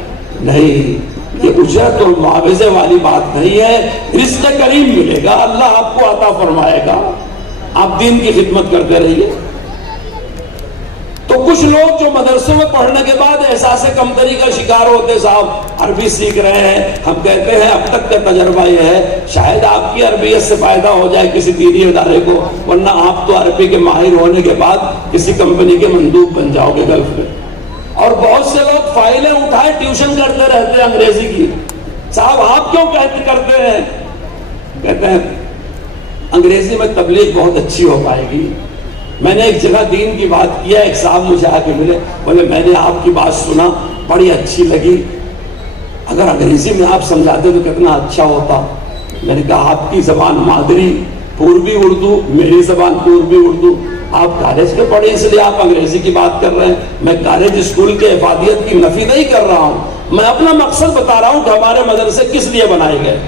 نہیں، یہ اجرت اور معاوضے والی بات نہیں ہے. رزق کریم ملے گا, اللہ آپ کو عطا فرمائے گا, آپ دین کی خدمت کرتے رہیے. تو کچھ لوگ جو مدرسوں میں پڑھنے کے بعد احساس کمتری کا شکار ہوتے, صاحب عربی سیکھ رہے ہیں, ہم کہتے ہیں اب تک کا تجربہ یہ ہے شاید آپ کی عربیت سے فائدہ ہو جائے کسی دینی ادارے کو, ورنہ آپ تو عربی کے ماہر ہونے کے بعد کسی کمپنی کے مندوب بن جاؤ گے گلف میں. اور بہت سے لوگ فائلیں اٹھائے ٹیوشن کرتے رہتے ہیں انگریزی کی. صاحب آپ کیوں کرتے ہیں؟ کہتے ہیں انگریزی میں تبلیغ بہت اچھی ہو پائے گی. میں نے ایک جگہ دین کی بات کیا, ایک صاحب مجھے آ کے ملے, بولے میں نے آپ کی بات سنا, بڑی اچھی لگی, اگر انگریزی میں آپ سمجھاتے تو کتنا اچھا ہوتا. میں نے کہا آپ کی زبان مادری پوربی اردو, میری زبان پوربی اردو, آپ کالج کے پڑھے اس لیے آپ انگریزی کی بات کر رہے ہیں. میں کالج اسکول کے افادیت کی نفی نہیں کر رہا ہوں, میں اپنا مقصد بتا رہا ہوں کہ ہمارے مدرسے کس لیے بنائے گئے.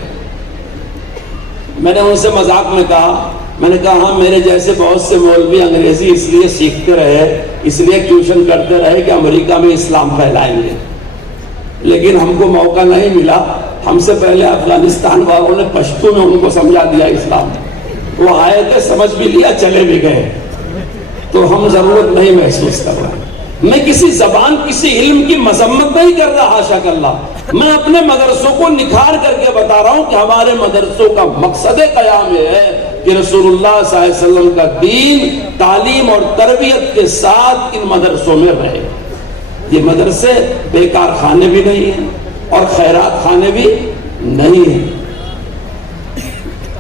میں نے ان سے مذاق میں کہا, میں نے کہا ہاں میرے جیسے بہت سے مولوی انگریزی اس لیے سیکھتے رہے, اس لیے ٹیوشن کرتے رہے کہ امریکہ میں اسلام پھیلائیں گے, لیکن ہم کو موقع نہیں ملا. ہم سے پہلے افغانستان والوں نے پشتو میں ان کو سمجھا دیا اسلام, وہ آئے تھے سمجھ بھی لیا چلے بھی گئے. تو ہم ضرورت نہیں محسوس کر رہے. میں کسی زبان کسی علم کی مذمت نہیں کر رہا, حاشا اللہ, میں اپنے مدرسوں کو نکھار کر کے بتا رہا ہوں کہ ہمارے مدرسوں کا مقصد قیام یہ ہے کہ رسول اللہ صلی اللہ علیہ وسلم کا دین تعلیم اور تربیت کے ساتھ ان مدرسوں میں رہے. یہ مدرسے بیکار خانے بھی نہیں ہیں اور خیرات خانے بھی نہیں ہیں.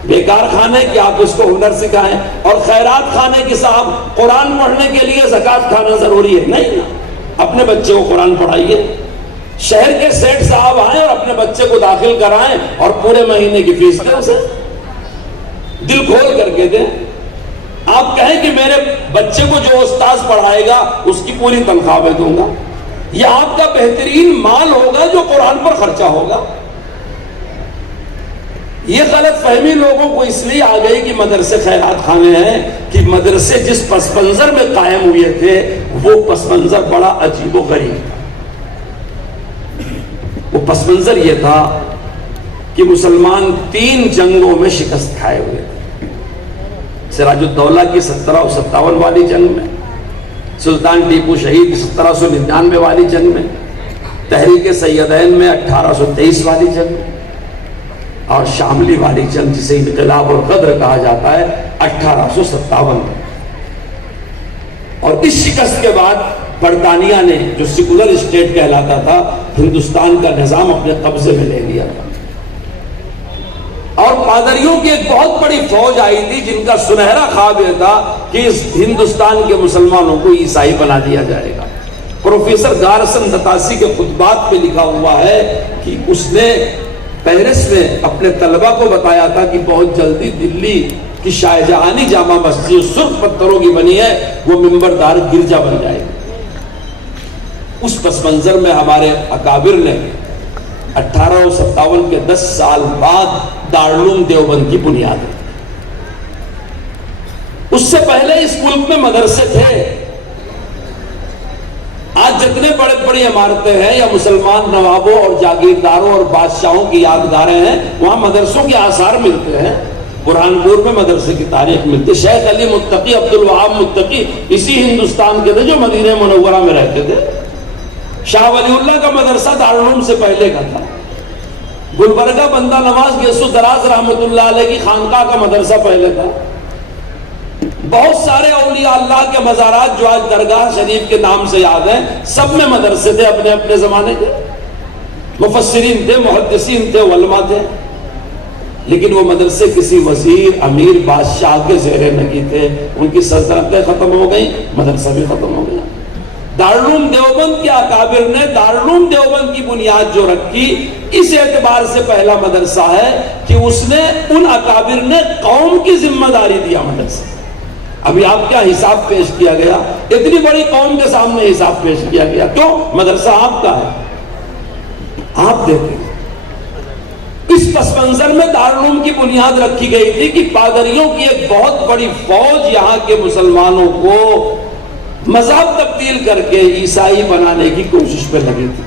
بیکار خانے کہ آپ اس کو ہنر سکھائیں, اور خیرات خانے کی صاحب قرآن پڑھنے کے لیے زکوٰۃ کھانا ضروری ہے نہیں نا. اپنے بچے کو قرآن پڑھائیے, شہر کے سیٹ صاحب آئیں اور اپنے بچے کو داخل کرائیں اور پورے مہینے کی فیس دیں اسے, دل کھول کر کے دیں. آپ کہیں کہ میرے بچے کو جو استاذ پڑھائے گا اس کی پوری تنخواہ میں دوں گا, یہ آپ کا بہترین مال ہوگا جو قرآن پر خرچہ ہوگا. یہ غلط فہمی لوگوں کو اس لیے آ گئی کہ مدرسے خیرات خانے ہیں کہ مدرسے جس پس منظر میں قائم ہوئے تھے وہ پس منظر بڑا عجیب و غریب تھا. وہ پس منظر یہ تھا کہ مسلمان 3 جنگوں میں شکست کھائے ہوئے تھے. سراج الدولہ کی 1757 والی جنگ میں, سلطان ٹیپو شہید کی 1799 والی جنگ میں, تحریک سیدین میں 1823 والی جنگ میں, اور شاملی والی جنگ جسے انقلاب اور غدر کہا جاتا ہے 1857 میں. اور اس شکست کے بعد برطانیہ نے جو سیکولر اسٹیٹ کہلاتا تھا ہندوستان کا نظام اپنے قبضے میں لے لیا تھا, اور پادریوں کی ایک بہت بڑی فوج آئی تھی جن کا سنہرا خواب یہ تھا کہ اس ہندوستان کے مسلمانوں کو عیسائی بنا دیا جائے گا. پروفیسر گارسن دتاسی کے خطبات پہ لکھا ہوا ہے کہ اس نے پیرس میں اپنے طلبہ کو بتایا تھا کہ بہت جلدی دلی کی شاہجہانی جامع مسجد سرخ پتھروں کی بنی ہے, وہ منبردار گرجا بن جائے گی. اس پس منظر میں ہمارے اکابر نے 1857 کے 10 سال بعد دارالعلوم دیوبند کی بنیاد رکھی. اس سے پہلے اس ملک میں مدرسے تھے. آج جتنے بڑے بڑی عمارتیں ہیں یا مسلمان نوابوں اور جاگیرداروں اور بادشاہوں کی یادگاریں ہیں, وہاں مدرسوں کے آثار ملتے ہیں. برہانپور میں مدرسے کی تاریخ ملتی ہے. شیخ علی متقی عبد الوہاب متقی اسی ہندوستان کے تھے جو مدینہ منورہ میں رہتے تھے. شاہ ولی اللہ کا مدرسہ دارالعلوم سے پہلے کا تھا. گلبرگہ بندہ نواز یسو دراز رحمۃ اللہ علیہ کی خانقاہ کا مدرسہ پہلے تھا. بہت سارے اولیاء اللہ کے مزارات جو آج درگاہ شریف کے نام سے یاد ہیں, سب میں مدرسے تھے اپنے اپنے زمانے کے. مفسرین تھے, محدثین تھے, علماء تھے, لیکن وہ مدرسے کسی وزیر امیر بادشاہ کے زیر نگی تھے. ان کی سلطنتیں ختم ہو گئیں, مدرسہ بھی ختم ہو گیا. دارالعلوم دیوبند کے اکابر نے دارالعلوم دیوبند کی بنیاد جو رکھی, اس اعتبار سے پہلا مدرسہ ہے کہ اس نے ان اکابر نے قوم کی ذمہ داری دیا مدرسے. ابھی آپ کیا حساب پیش کیا گیا, اتنی بڑی قوم کے سامنے حساب پیش کیا گیا. کیوں؟ مدرسہ آپ کا ہے, آپ دیتے. اس پس منظر میں دارالعلوم کی بنیاد رکھی گئی تھی کہ پادریوں کی ایک بہت بڑی فوج یہاں کے مسلمانوں کو مذہب تبدیل کر کے عیسائی بنانے کی کوشش پہ لگی تھی.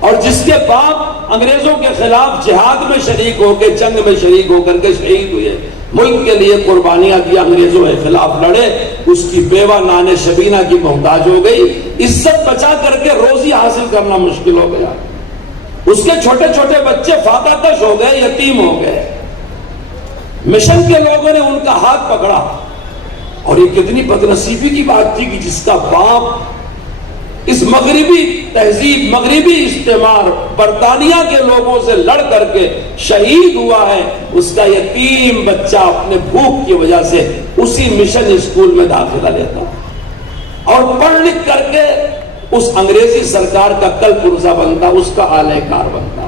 اور جس کے باپ انگریزوں کے خلاف جہاد میں شریک ہو کے، جنگ میں شریک ہو کر کے شہید ہوئے، ملک کے لیے قربانیاں دی، انگریزوں کے خلاف لڑے، اس کی بیوہ نان شبینہ کی محتاج ہو گئی، عزت بچا کر کے روزی حاصل کرنا مشکل ہو گیا، اس کے چھوٹے چھوٹے بچے فاقہ کش ہو گئے، یتیم ہو گئے۔ مشن کے لوگوں نے ان کا ہاتھ پکڑا، اور یہ کتنی بدنصیبی کی بات تھی کہ جس کا باپ اس مغربی تہذیب، مغربی استعمار، برطانیہ کے لوگوں سے لڑ کر کے شہید ہوا ہے، اس کا یتیم بچہ اپنے بھوک کی وجہ سے اسی مشن اسکول میں داخلہ لیتا اور پڑھ لکھ کر کے اس انگریزی سرکار کا کل پرزہ بنتا، اس کا اعلی کار بنتا۔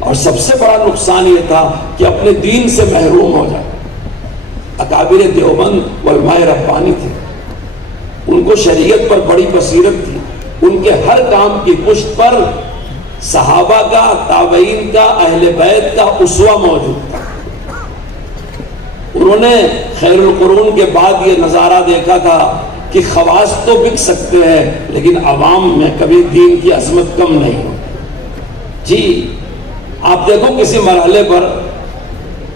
اور سب سے بڑا نقصان یہ تھا کہ اپنے دین سے محروم ہو جائے۔ اکابر دیوبند علماء ربانی تھے، ان کو شریعت پر بڑی بصیرت تھی، ان کے ہر کام کی پشت پر صحابہ کا، تابعین کا، اہل بیت کا اسوہ موجود تھا۔ انہوں نے خیر القرون کے بعد یہ نظارہ دیکھا تھا کہ خواص تو بک سکتے ہیں لیکن عوام میں کبھی دین کی عظمت کم نہیں ہو۔ جی آپ دیکھو کسی مرحلے پر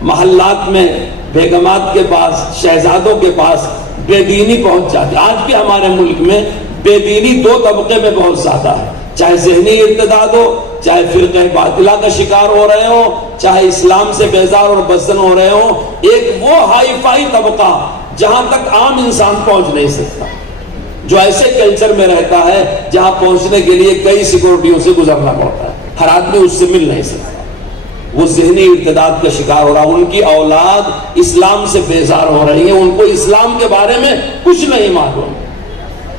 محلات میں بیگمات کے پاس، شہزادوں کے پاس بے دینی پہنچ جاتی۔ آج بھی ہمارے ملک میں بے دینی دو طبقے میں بہت زیادہ ہے، چاہے ذہنی ارتداد ہو، چاہے فرقہ باطلہ کا شکار ہو رہے ہو، چاہے اسلام سے بیزار اور بزدل ہو رہے ہو۔ ایک وہ ہائی فائی طبقہ جہاں تک عام انسان پہنچ نہیں سکتا، جو ایسے کلچر میں رہتا ہے جہاں پہنچنے کے لیے کئی سیکورٹیوں سے گزرنا پڑتا ہے، ہر آدمی اس سے مل نہیں سکتا، وہ ذہنی ارتداد کا شکار ہو رہا، ان کی اولاد اسلام سے بیزار ہو رہی ہے، ان کو اسلام کے بارے میں کچھ نہیں معلوم۔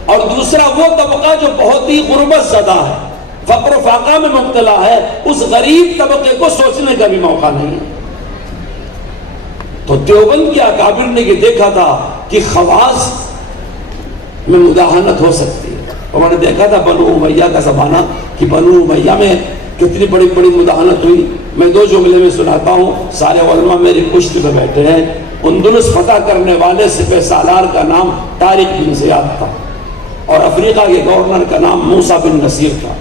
اور دوسرا وہ طبقہ جو بہت ہی غربت زدہ ہے، فقر و فاقہ میں مبتلا ہے، اس غریب طبقے کو سوچنے کا بھی موقع نہیں ہے۔ تو دیوبند کے اکابر نے یہ دیکھا تھا کہ خواص میں مداہنت ہو سکتی ہے۔ انہوں نے دیکھا تھا بنو امیہ کا زمانہ کہ بنو امیہ میں کتنی بڑی بڑی مداہنت ہوئی۔ میں دو جملے میں سناتا ہوں، سارے علماء میری پشت پہ بیٹھے ہیں۔ اندلس فتح کرنے والے سپہ سالار کا نام طارق بن زیاد تھا، اور افریقہ کے گورنر کا نام موسیٰ بن نصیر تھا۔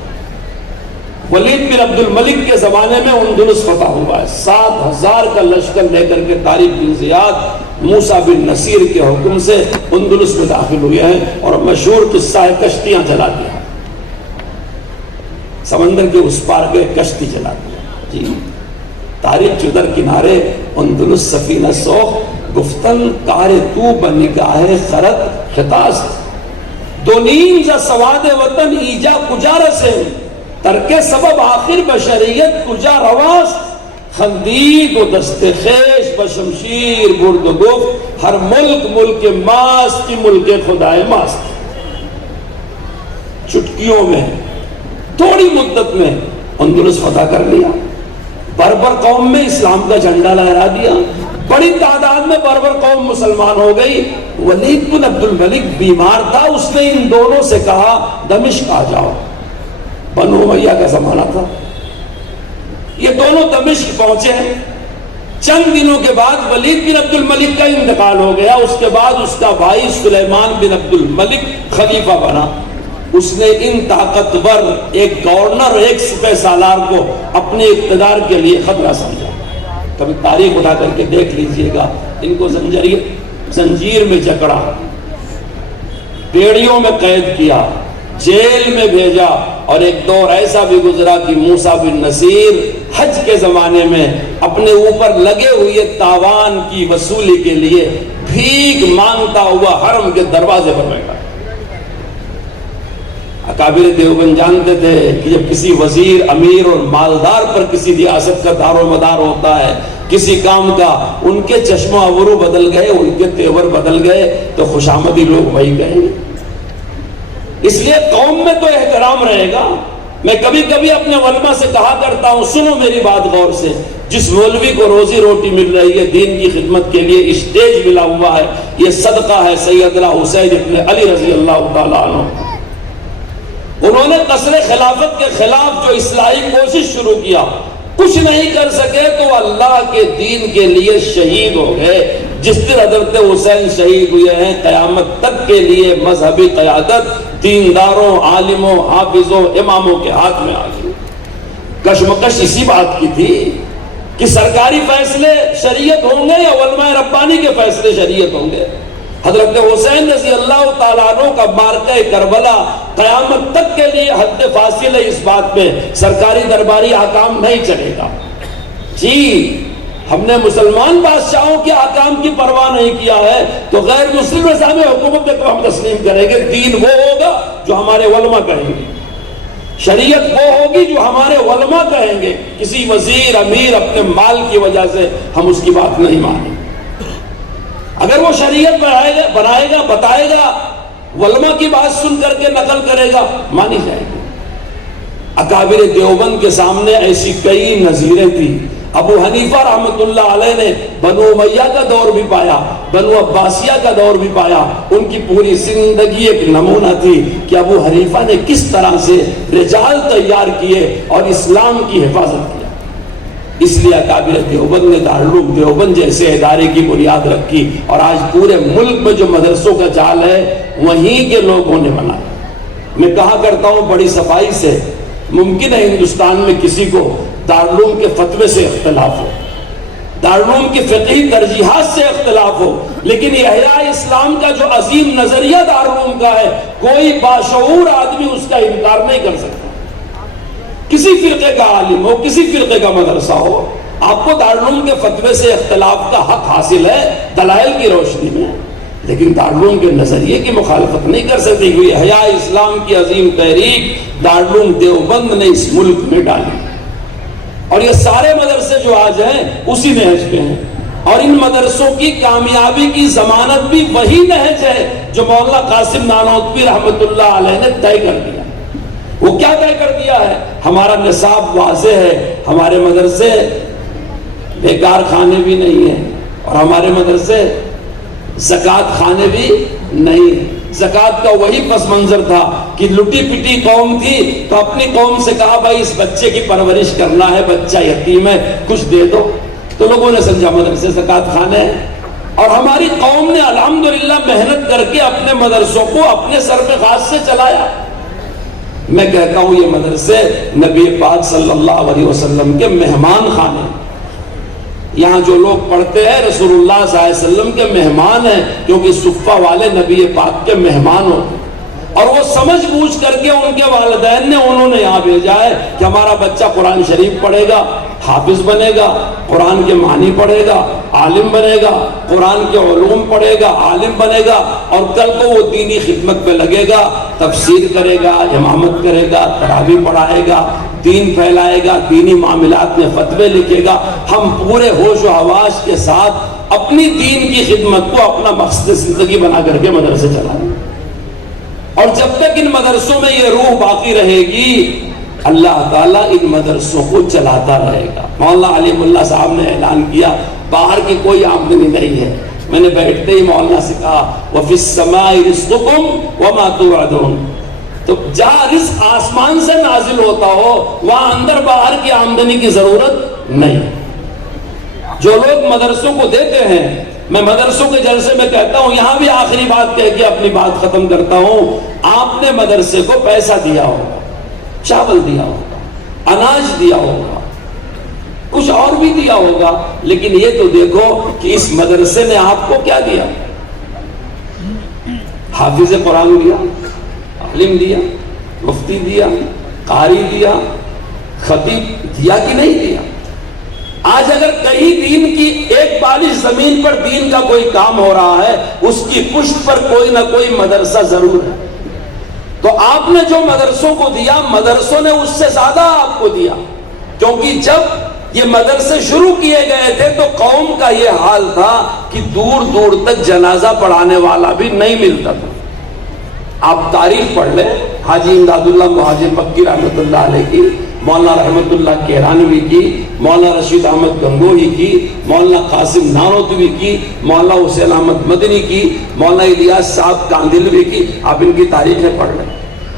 ولید بن عبد الملک کے زمانے میں اندلس فتح ہوا ہے، 7,000 کا لشکر لے کر کے طارق بن زیاد موسیٰ بن نصیر کے حکم سے اندلس میں داخل ہوئے ہیں، اور مشہور قصہ ہے کشتیاں جلا دیا، سمندر کے اس پار کے کشتی جلا دیا۔ جی طارق جدر کنارے اندلس سفینہ سوخ، گفتن کار تو بنگاہ خرد خطاز، دو نیم ز سواد وطن ایجا کجا رسے، ترک سبب آخر بشریت کجا رواز، خندید و دست خیش بشمشیر برد و گفت، ہر ملک ملک ماست کی ملک خدائے ماست۔ چٹکیوں میں تھوڑی مدت میں اندلس فتح کر لیا، بربر قوم میں اسلام کا جھنڈا لہرا دیا، بڑی تعداد میں بربر قوم مسلمان ہو گئی۔ ولید بن عبد الملک بیمار تھا، اس نے ان دونوں سے کہا دمشق آ جاؤ، بنو امیہ کا زمانہ تھا۔ یہ دونوں دمشق پہنچے ہیں۔ چند دنوں کے بعد ولید بن عبد الملک کا انتقال ہو گیا، اس کے بعد اس کا بھائی سلیمان بن عبد الملک خلیفہ بنا۔ اس نے ان طاقتور ایک گورنر، ایک سپہ سالار کو اپنے اقتدار کے لیے خطرہ سمجھا۔ کبھی تاریخ اٹھا کر کے دیکھ لیجئے گا، ان کو زنجیر میں جکڑا، بیڑیوں میں قید کیا، جیل میں بھیجا، اور ایک دور ایسا بھی گزرا کہ موسیٰ بن نصیر حج کے زمانے میں اپنے اوپر لگے ہوئے تاوان کی وصولی کے لیے بھیک مانگتا ہوا حرم کے دروازے پر بیٹھا۔ اکابر دیوبند جانتے تھے کہ جب کسی وزیر، امیر اور مالدار پر کسی ریاست کا دار و مدار ہوتا ہے، کسی کام کا، ان کے چشم و ابرو بدل گئے، ان کے تیور بدل گئے، تو خوشامدی لوگ وہی کہیں گے۔ اس لیے قوم میں تو احترام رہے گا۔ میں کبھی کبھی اپنے علماء سے کہا کرتا ہوں، سنو میری بات غور سے، جس مولوی کو روزی روٹی مل رہی ہے، دین کی خدمت کے لیے اسٹیج ملا ہوا ہے، یہ صدقہ ہے سیدنا حسین ابن علی رضی اللہ تعالیٰ عنہ۔ انہوں نے قصر خلافت کے خلاف جو اصلاحی کوشش شروع کیا، کچھ نہیں کر سکے تو اللہ کے دین کے لیے شہید ہو گئے، جس دن حضرت حسین شہید ہوئے ہیں قیامت تک کے لیے مذہبی قیادت دینداروں، عالموں، حافظوں، اماموں کے ہاتھ میں آ گئی۔ کشمکش اسی بات کی تھی کہ سرکاری فیصلے شریعت ہوں گے یا علماء ربانی کے فیصلے شریعت ہوں گے۔ حضرت حسین رضی اللہ تعالیٰ عنہ کا مارکہ کربلا قیامت تک کے لیے حد فاصل ہے اس بات میں سرکاری درباری حکام نہیں چلے گا۔ جی ہم نے مسلمان بادشاہوں کے حکام کی پرواہ نہیں کیا ہے تو غیر مسلم نظام حکومت کو ہم تسلیم کریں گے۔ دین وہ ہوگا جو ہمارے علماء کہیں گے، شریعت وہ ہوگی جو ہمارے علماء کہیں گے۔ کسی وزیر امیر اپنے مال کی وجہ سے ہم اس کی بات نہیں مانیں۔ اگر وہ شریعت بنائے گا، بتائے گا، علماء کی بات سن کر کے نقل کرے گا، مانی جائے گی۔ اکابر دیوبند کے سامنے ایسی کئی نظیریں تھیں۔ ابو حنیفہ رحمۃ اللہ علیہ نے بنو امیہ کا دور بھی پایا، بنو عباسیہ کا دور بھی پایا۔ ان کی پوری زندگی ایک نمونہ تھی کہ ابو حنیفہ نے کس طرح سے رجال تیار کیے اور اسلام کی حفاظت کیا۔ اس لیے اکابر دیوبند نے دارالعلوم دیوبند جیسے ادارے کی بنیاد رکھی، اور آج پورے ملک میں جو مدرسوں کا جال ہے وہیں کے لوگوں نے بنایا۔ میں کہا کرتا ہوں بڑی صفائی سے، ممکن ہے ہندوستان میں کسی کو دارالعلوم کے فتوے سے اختلاف ہو، دارالعلوم کی فقہی ترجیحات سے اختلاف ہو، لیکن احیاء اسلام کا جو عظیم نظریہ دارالعلوم کا ہے کوئی باشعور آدمی اس کا انکار نہیں کر سکتا۔ کسی فرقے کا عالم ہو، کسی فرقے کا مدرسہ ہو، آپ کو دارالعلوم کے فتوے سے اختلاف کا حق حاصل ہے دلائل کی روشنی میں، لیکن دارالعلوم کے نظریے کی مخالفت نہیں کر سکتی۔ کوئی احیاء اسلام کی عظیم تحریک دارالعلوم دیوبند نے اس ملک میں ڈالی، اور یہ سارے مدرسے جو آج ہیں اسی نہج پہ ہیں، اور ان مدرسوں کی کامیابی کی ضمانت بھی وہی نہج ہے جو مولانا قاسم نانوتوی رحمۃ اللہ علیہ نے طے کر دیا۔ وہ کیا طے کر دیا ہے؟ ہمارا نصاب واضح ہے، ہمارے مدرسے بیکار خانے بھی نہیں ہیں، اور ہمارے مدرسے زکوٰۃ خانے بھی نہیں۔ زکوٰۃ کا وہی پس منظر تھا کہ لٹی پٹی قوم تھی تو اپنی قوم سے کہا بھائی اس بچے کی پرورش کرنا ہے، بچہ یتیم ہے، کچھ دے دو، تو لوگوں نے سمجھا مدرسے زکوٰۃ خانے ہیں۔ اور ہماری قوم نے الحمدللہ محنت کر کے اپنے مدرسوں کو اپنے سر پہ خاص سے چلایا۔ میں کہتا ہوں یہ مدرسے نبی پاک صلی اللہ علیہ وسلم کے مہمان خانے، یہاں جو لوگ پڑھتے ہیں رسول اللہ صلی اللہ علیہ وسلم کے مہمان ہیں، کیونکہ صفہ والے نبی پاک کے مہمان ہوتے ہیں، اور وہ سمجھ بوجھ کر کے ان کے والدین نے انہوں نے یہاں بھیجا ہے کہ ہمارا بچہ قرآن شریف پڑھے گا، حافظ بنے گا، قرآن کے معنی پڑھے گا، عالم بنے گا، قرآن کے علوم پڑھے گا، عالم بنے گا، اور کل کو وہ دینی خدمت پہ لگے گا، تفسیر کرے گا، امامت کرے گا، تراویح پڑھائے گا، دین پھیلائے گا، دینی معاملات میں فتوے لکھے گا۔ ہم پورے ہوش و حواس کے ساتھ اپنی دین کی خدمت کو اپنا مقصد زندگی بنا کر کے مدرسے چلائیں، اور جب تک ان مدرسوں میں یہ روح باقی رہے گی اللہ تعالیٰ ان مدرسوں کو چلاتا رہے گا۔ مولانا علیم اللہ صاحب نے اعلان کیا باہر کی کوئی آمدنی نہیں ہے۔ میں نے بیٹھتے ہی مولانا سے کہا وَفِي السَّمَاءِ رِزْقُكُمْ وَمَا تُوعَدُونَ، تو جہاں رزق آسمان سے نازل ہوتا ہو وہاں اندر باہر کی آمدنی کی ضرورت نہیں۔ جو لوگ مدرسوں کو دیتے ہیں، میں مدرسوں کے جلسے میں کہتا ہوں، یہاں بھی آخری بات کہہ کے اپنی بات ختم کرتا ہوں، آپ نے مدرسے کو پیسہ دیا ہوگا، چاول دیا ہوگا، اناج دیا ہوگا، کچھ اور بھی دیا ہوگا، لیکن یہ تو دیکھو کہ اس مدرسے نے آپ کو کیا دیا؟ حافظ قرآن دیا، عالم دیا، مفتی دیا، قاری دیا، خطیب دیا کہ نہیں دیا؟ آج اگر کہیں دین کی ایک بالش زمین پر دین کا کوئی کام ہو رہا ہے اس کی پشت پر کوئی نہ کوئی مدرسہ ضرور ہے۔ تو آپ نے جو مدرسوں کو دیا، مدرسوں نے اس سے زیادہ آپ کو دیا، کیونکہ جب یہ مدرسے شروع کیے گئے تھے تو قوم کا یہ حال تھا کہ دور دور تک جنازہ پڑھانے والا بھی نہیں ملتا تھا۔ آپ تاریخ پڑھ لیں، حاجی امداد اللہ مہاجر مکی رحمۃ اللہ علیہ کی، مولانا رحمت اللہ کیرانوی کی، مولانا رشید احمد گنگوہی کی، مولانا قاسم نانوتوی کی، مولانا حسین احمد مدنی کی، مولانا الیاس صاحب کاندلوی کی، آپ ان کی تاریخیں پڑھ لیں۔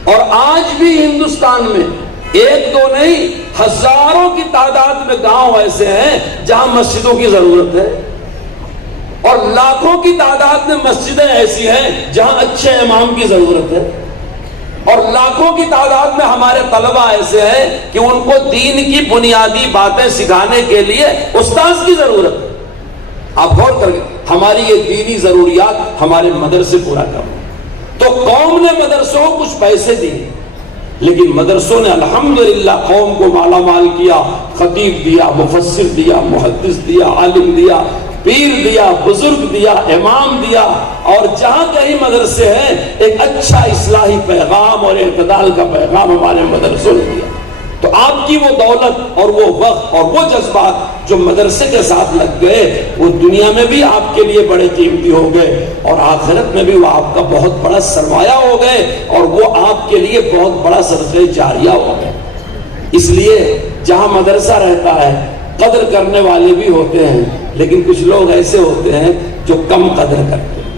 اور آج بھی ہندوستان میں ایک دو نہیں ہزاروں کی تعداد میں گاؤں ایسے ہیں جہاں مسجدوں کی ضرورت ہے، اور لاکھوں کی تعداد میں مسجدیں ایسی ہیں جہاں اچھے امام کی ضرورت ہے، اور لاکھوں کی تعداد میں ہمارے طلبہ ایسے ہیں کہ ان کو دین کی بنیادی باتیں سکھانے کے لیے استاذ کی ضرورت ہے۔ آپ غور کریں، ہماری یہ دینی ضروریات ہمارے مدرسے پورا کریں۔ تو قوم نے مدرسوں کو کچھ پیسے دیے، لیکن مدرسوں نے الحمدللہ قوم کو مالا مال کیا، خطیب دیا، مفسر دیا، محدث دیا، عالم دیا، پیر دیا، بزرگ دیا، امام دیا، اور جہاں کہیں مدرسے ہیں ایک اچھا اصلاحی پیغام اور اعتدال کا پیغام ہمارے مدرسوں نے دیا۔ تو آپ کی وہ دولت اور وہ وقت اور وہ جذبات جو مدرسے کے ساتھ لگ گئے، وہ دنیا میں بھی آپ کے لیے بڑے قیمتی ہو گئے، اور آخرت میں بھی وہ آپ کا بہت بڑا سرمایہ ہو گئے، اور وہ آپ کے لیے بہت بڑا صدقہ جاریہ ہو گئے۔ اس لیے جہاں مدرسہ رہتا ہے قدر کرنے والے بھی ہوتے ہیں، لیکن کچھ لوگ ایسے ہوتے ہیں جو کم قدر کرتے ہیں۔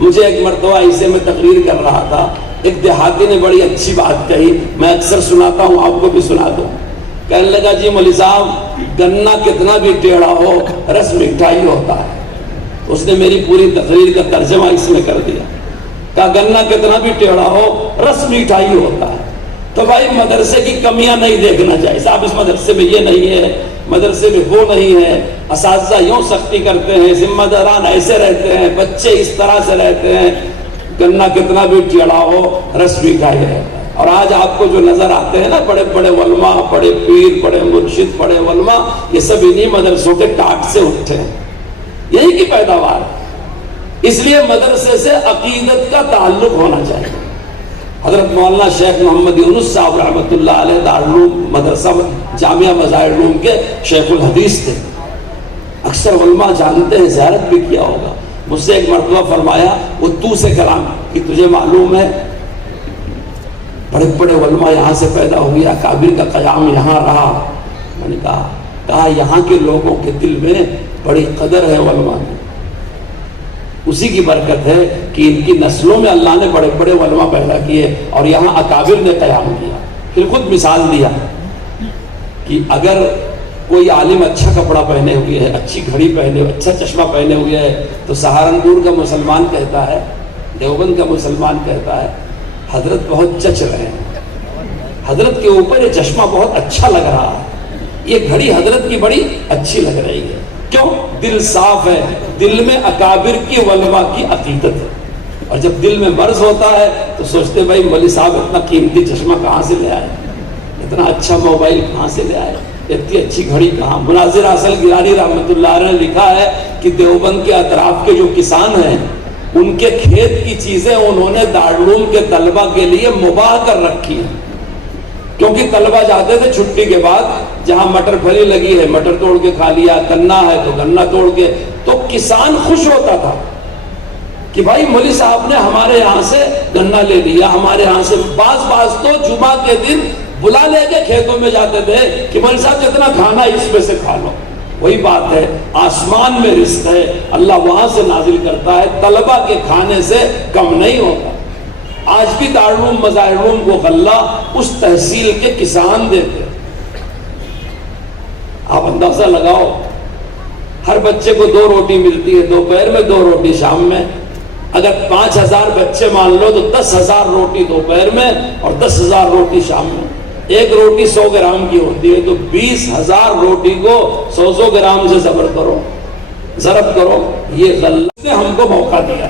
مجھے ایک مرتبہ اسے میں تقریر کر رہا تھا، ایک دیہاتی نے بڑی اچھی بات کہی، میں اکثر سناتا ہوں، آپ کو بھی سنا دوں۔ کہنے لگا جی مولوی صاحب، گنا کتنا بھی ٹیڑھا ہو رس مٹھائی ہوتا ہے۔ اس نے میری پوری تقریر کا ترجمہ اس میں کر دیا، کہا گنا کتنا بھی ٹیڑھا ہو رس مٹھائی ہوتا ہے۔ تو بھائی مدرسے کی کمیاں نہیں دیکھنا چاہیے، صاحب اس مدرسے میں یہ نہیں ہے، مدرسے میں وہ نہیں ہے، اساتذہ یوں سختی کرتے ہیں، ذمہ داران ایسے رہتے ہیں، بچے اس طرح سے رہتے ہیں، گنا کتنا بھی ٹیڑھا ہو رس مٹھائی ہے۔ اور آج آپ کو جو نظر آتے ہیں نا بڑے بڑے علماء، بڑے پیر، بڑے مرشد، بڑے علماء، یہ سب انہی مدرسوں کے ٹاٹ سے اٹھے ہیں، یہی کی پیداوار۔ اس لیے مدرسے سے عقیدت کا تعلق ہونا چاہیے۔ حضرت مولانا شیخ محمد یونس صاحب رحمۃ اللہ علیہ دارالعلوم مدرسہ جامعہ مظاہر علوم کے شیخ الحدیث تھے، اکثر علماء جانتے ہیں، زیارت بھی کیا ہوگا۔ مجھ سے ایک مرتبہ فرمایا، وہ تو سے کلام کہ تجھے معلوم ہے بڑے بڑے علماء یہاں سے پیدا ہوئے، اکابر کا قیام یہاں رہا۔ میں نے کہا یہاں کے لوگوں کے دل میں بڑی قدر ہے علماء کی، اسی کی برکت ہے کہ ان کی نسلوں میں اللہ نے بڑے بڑے علماء پیدا کیے، اور یہاں اکابر نے قیام کیا۔ پھر خود مثال دیا کہ اگر کوئی عالم اچھا کپڑا پہنے ہوئے ہے، اچھی گھڑی پہنے ہوئے، اچھا چشمہ پہنے ہوئے ہے، تو سہارنپور کا مسلمان کہتا ہے، دیوبند کا مسلمان کہتا ہے حضرت بہت جچ رہے ہیں، حضرت کے اوپر یہ چشمہ بہت اچھا لگ رہا ہے، یہ گھڑی حضرت کی بڑی اچھی لگ رہی ہے۔ کیوں؟ دل صاف ہے، دل میں اکابر کی علماء کی عقیدت ہے۔ اور جب دل میں مرض ہوتا ہے تو سوچتے بھائی مولوی صاحب اتنا قیمتی چشمہ کہاں سے لے آئے، اتنا اچھا موبائل کہاں سے لے آئے، اتنی اچھی گھڑی کہاں۔ مناظر اصل گیلانی رحمۃ اللہ علیہ نے لکھا ہے کہ دیوبند کے اطراف کے جو کسان ہیں ان کے کھیت کی چیزیں انہوں نے دارالعلوم کے طلبہ کے لیے مباح کر رکھی ہیں، کیونکہ طلبہ جاتے تھے چھٹی کے بعد، جہاں مٹر پھلی لگی ہے مٹر توڑ کے کھا لیا، گنا ہے تو گنا توڑ کے، تو کسان خوش ہوتا تھا کہ بھائی مولوی صاحب نے ہمارے یہاں سے گنا لے لیا، ہمارے یہاں سے۔ بعض تو جمعہ کے دن بلا لے کے کھیتوں میں جاتے تھے کہ مولوی صاحب جتنا کھانا اس میں سے کھا لو۔ وہی بات ہے، آسمان میں رزق ہے، اللہ وہاں سے نازل کرتا ہے، طلبہ کے کھانے سے کم نہیں ہوتا۔ آج بھی دارالعلوم مظاہر علوم کو غلہ اس تحصیل کے کسان دیتے، آپ اندازہ لگاؤ، ہر بچے کو 2 روٹی ملتی ہے، دوپہر میں 2 روٹی شام میں۔ اگر 5000 بچے مان لو تو 10,000 روٹی دوپہر میں اور 10,000 روٹی شام میں۔ ایک روٹی 100 گرام کی ہوتی ہے، تو 20,000 روٹی کو 100 گرام سے ضرب کرو۔ یہ غلہ نے ہم کو موقع دیا،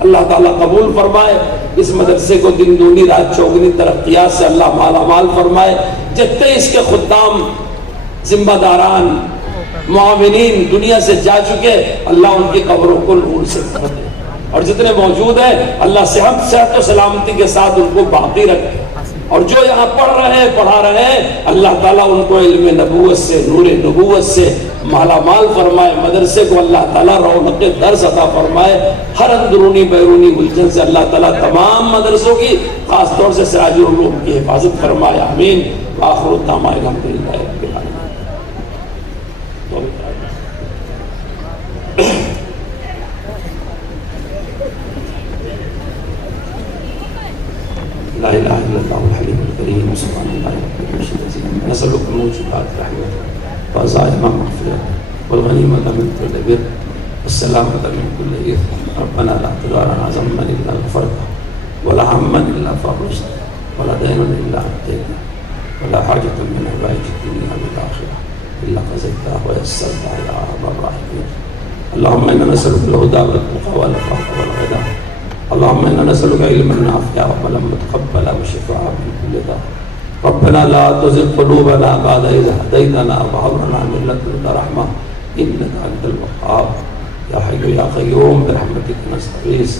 اللہ تعالیٰ قبول فرمائے، اس مدرسے کو دن دگنی رات چوگنی ترقیات سے اللہ مالا مال فرمائے۔ جتنے اس کے خدام، ذمہ داران، معاونین دنیا سے جا چکے، اللہ ان کی قبروں کو نور سے بھر دے، اور جتنے موجود ہیں اللہ صحت و سلامتی کے ساتھ ان کو باقی رکھے، اور جو یہاں پڑھ رہے ہیں پڑھا رہے ہیں اللہ تعالیٰ ان کو علم نبوت سے، نور نبوت سے مالا مال فرمائے۔ مدرسے کو اللہ تعالیٰ رونق درس عطا فرمائے، ہر اندرونی بیرونی الجھن سے اللہ تعالیٰ تمام مدرسوں کی، خاص طور سے سراج العلوم کی حفاظت فرمائے، آمین۔ وآخر الدعوانا الحمدللہ رب العالمین۔ لا الہ الا اللہ الحلیم الکریم سبحان اللہ نسألک موجبات رحمتک وعزائم مغفرتک والغنیمۃ من كل بر والسلامة من كل إثم. ربنا لا تدع لنا ذنبا إلا غفرته ولا هما إلا فرجته ولا دينا إلا أديته ولا حاجة من حوائج الدنيا والآخرة إلا قضيتها ويسرتها يا أرحم الراحمين. اللهم إنا نسألك الهدى والتقى والعفاف والغنى. اللهم إنا نسألك علما نافعا وعملا متقبلا وشفاء من كل داء. ربنا لا تزغ قلوبنا بعد إذ هديتنا وهب لنا من لدنك رحمة إنك أنت الوهاب. يا حي يا قيوم برحمتك نستغيث.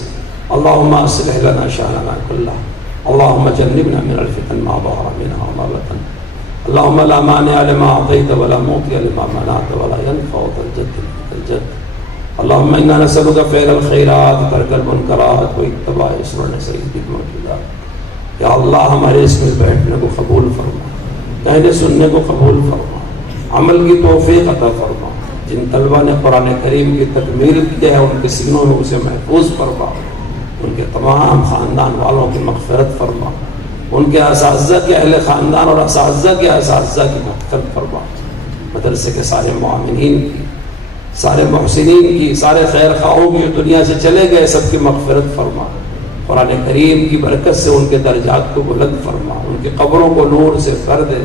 اللهم أصلح لنا شأننا كله. اللهم جنبنا من الفتن ما ظهر منها وما بطن. اللهم لا مانع لما أعطيت ولا معطي لما منعت ولا ينفع ذا الجد منك الجد. اللهم إنا نسألك فعل الخيرات وترك المنكرات واتباع سنن سيد الموجودات. یا اللہ ہمارے اس میں بیٹھنے کو قبول فرما، کہنے سننے کو قبول فرما، عمل کی توفیق عطا فرما. جن طلبہ نے قرآن کریم کی تکمیل کی ہے ان کے سینوں میں اسے محفوظ فرما. ان کے تمام خاندان والوں کی مغفرت فرما. ان کے اساتذہ کے اہل خاندان اور اساتذہ کے اساتذہ کی مغفرت فرما. مدرسے کے سارے معاملین کی، سارے محسنین کی، سارے خیر خواہوں کی جو دنیا سے چلے گئے سب کی مغفرت فرما. قرآن کریم کی برکت سے ان کے درجات کو بلند فرما. ان کی قبروں کو نور سے بھر دے.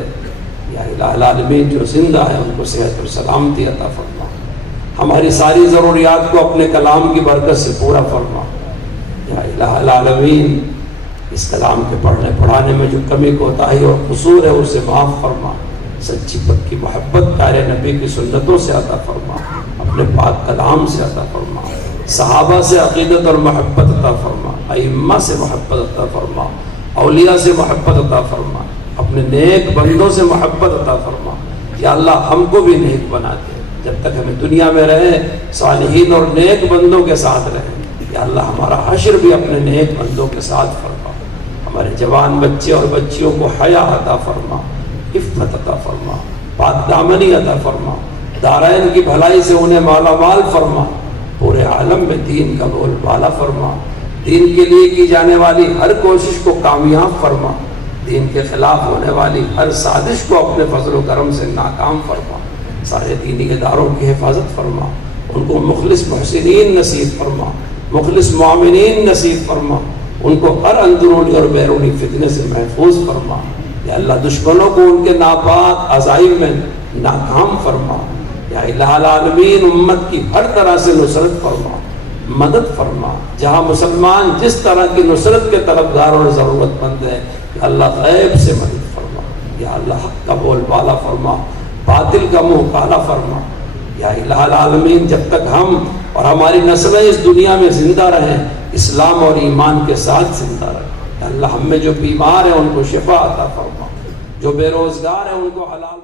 یا الہ العالمین جو زندہ ہے ان کو صحت اور سلامتی عطا فرما. ہماری ساری ضروریات کو اپنے کلام کی برکت سے پورا فرما. یا الہ العالمین اس کلام کے پڑھنے پڑھانے میں جو کمی کوتاہی اور قصور ہے اسے معاف فرما. سچی پکی محبت پیارے نبی کی سنتوں سے عطا فرما. اپنے پاک کلام سے عطا فرما. صحابہ سے عقیدت اور محبت عطا فرما. ائمہ سے محبت عطا فرما. اولیاء سے محبت عطا فرما. اپنے نیک بندوں سے محبت عطا فرما. یا اللہ ہم کو بھی نیک بنا دے. جب تک ہمیں دنیا میں رہیں صالحین اور نیک بندوں کے ساتھ رہیں. یا اللہ ہمارا حشر بھی اپنے نیک بندوں کے ساتھ فرما. ہمارے جوان بچے اور بچیوں کو حیا عطا فرما، عفت عطا فرما، پاک دامنی عطا فرما. دارین کی بھلائی سے انہیں مالا مال فرما. پورے عالم میں دین کا بول بالا فرما. دین کے لیے کی جانے والی ہر کوشش کو کامیاب فرما. دین کے خلاف ہونے والی ہر سازش کو اپنے فضل و کرم سے ناکام فرما. سارے دینی اداروں کی حفاظت فرما. ان کو مخلص محسنین نصیب فرما، مخلص مومنین نصیب فرما. ان کو ہر اندرونی اور بیرونی فتنے سے محفوظ فرما. یا اللہ دشمنوں کو ان کے ناپاک عزائم میں ناکام فرما. یا الہ العالمین امت کی ہر طرح سے نصرت فرما، مدد فرما. جہاں مسلمان جس طرح کی نصرت کے طلبگار اور ضرورت مند ہے یا اللہ غیب سے مدد فرما. یا اللہ حق کا بول بالا فرما، باطل کا منہ کالا فرما. یا الہ العالمین جب تک ہم اور ہماری نسلیں اس دنیا میں زندہ رہیں اسلام اور ایمان کے ساتھ زندہ رہیں. یا اللہ ہم میں جو بیمار ہیں ان کو شفا عطا فرما، جو بے روزگار ہیں ان کو حلال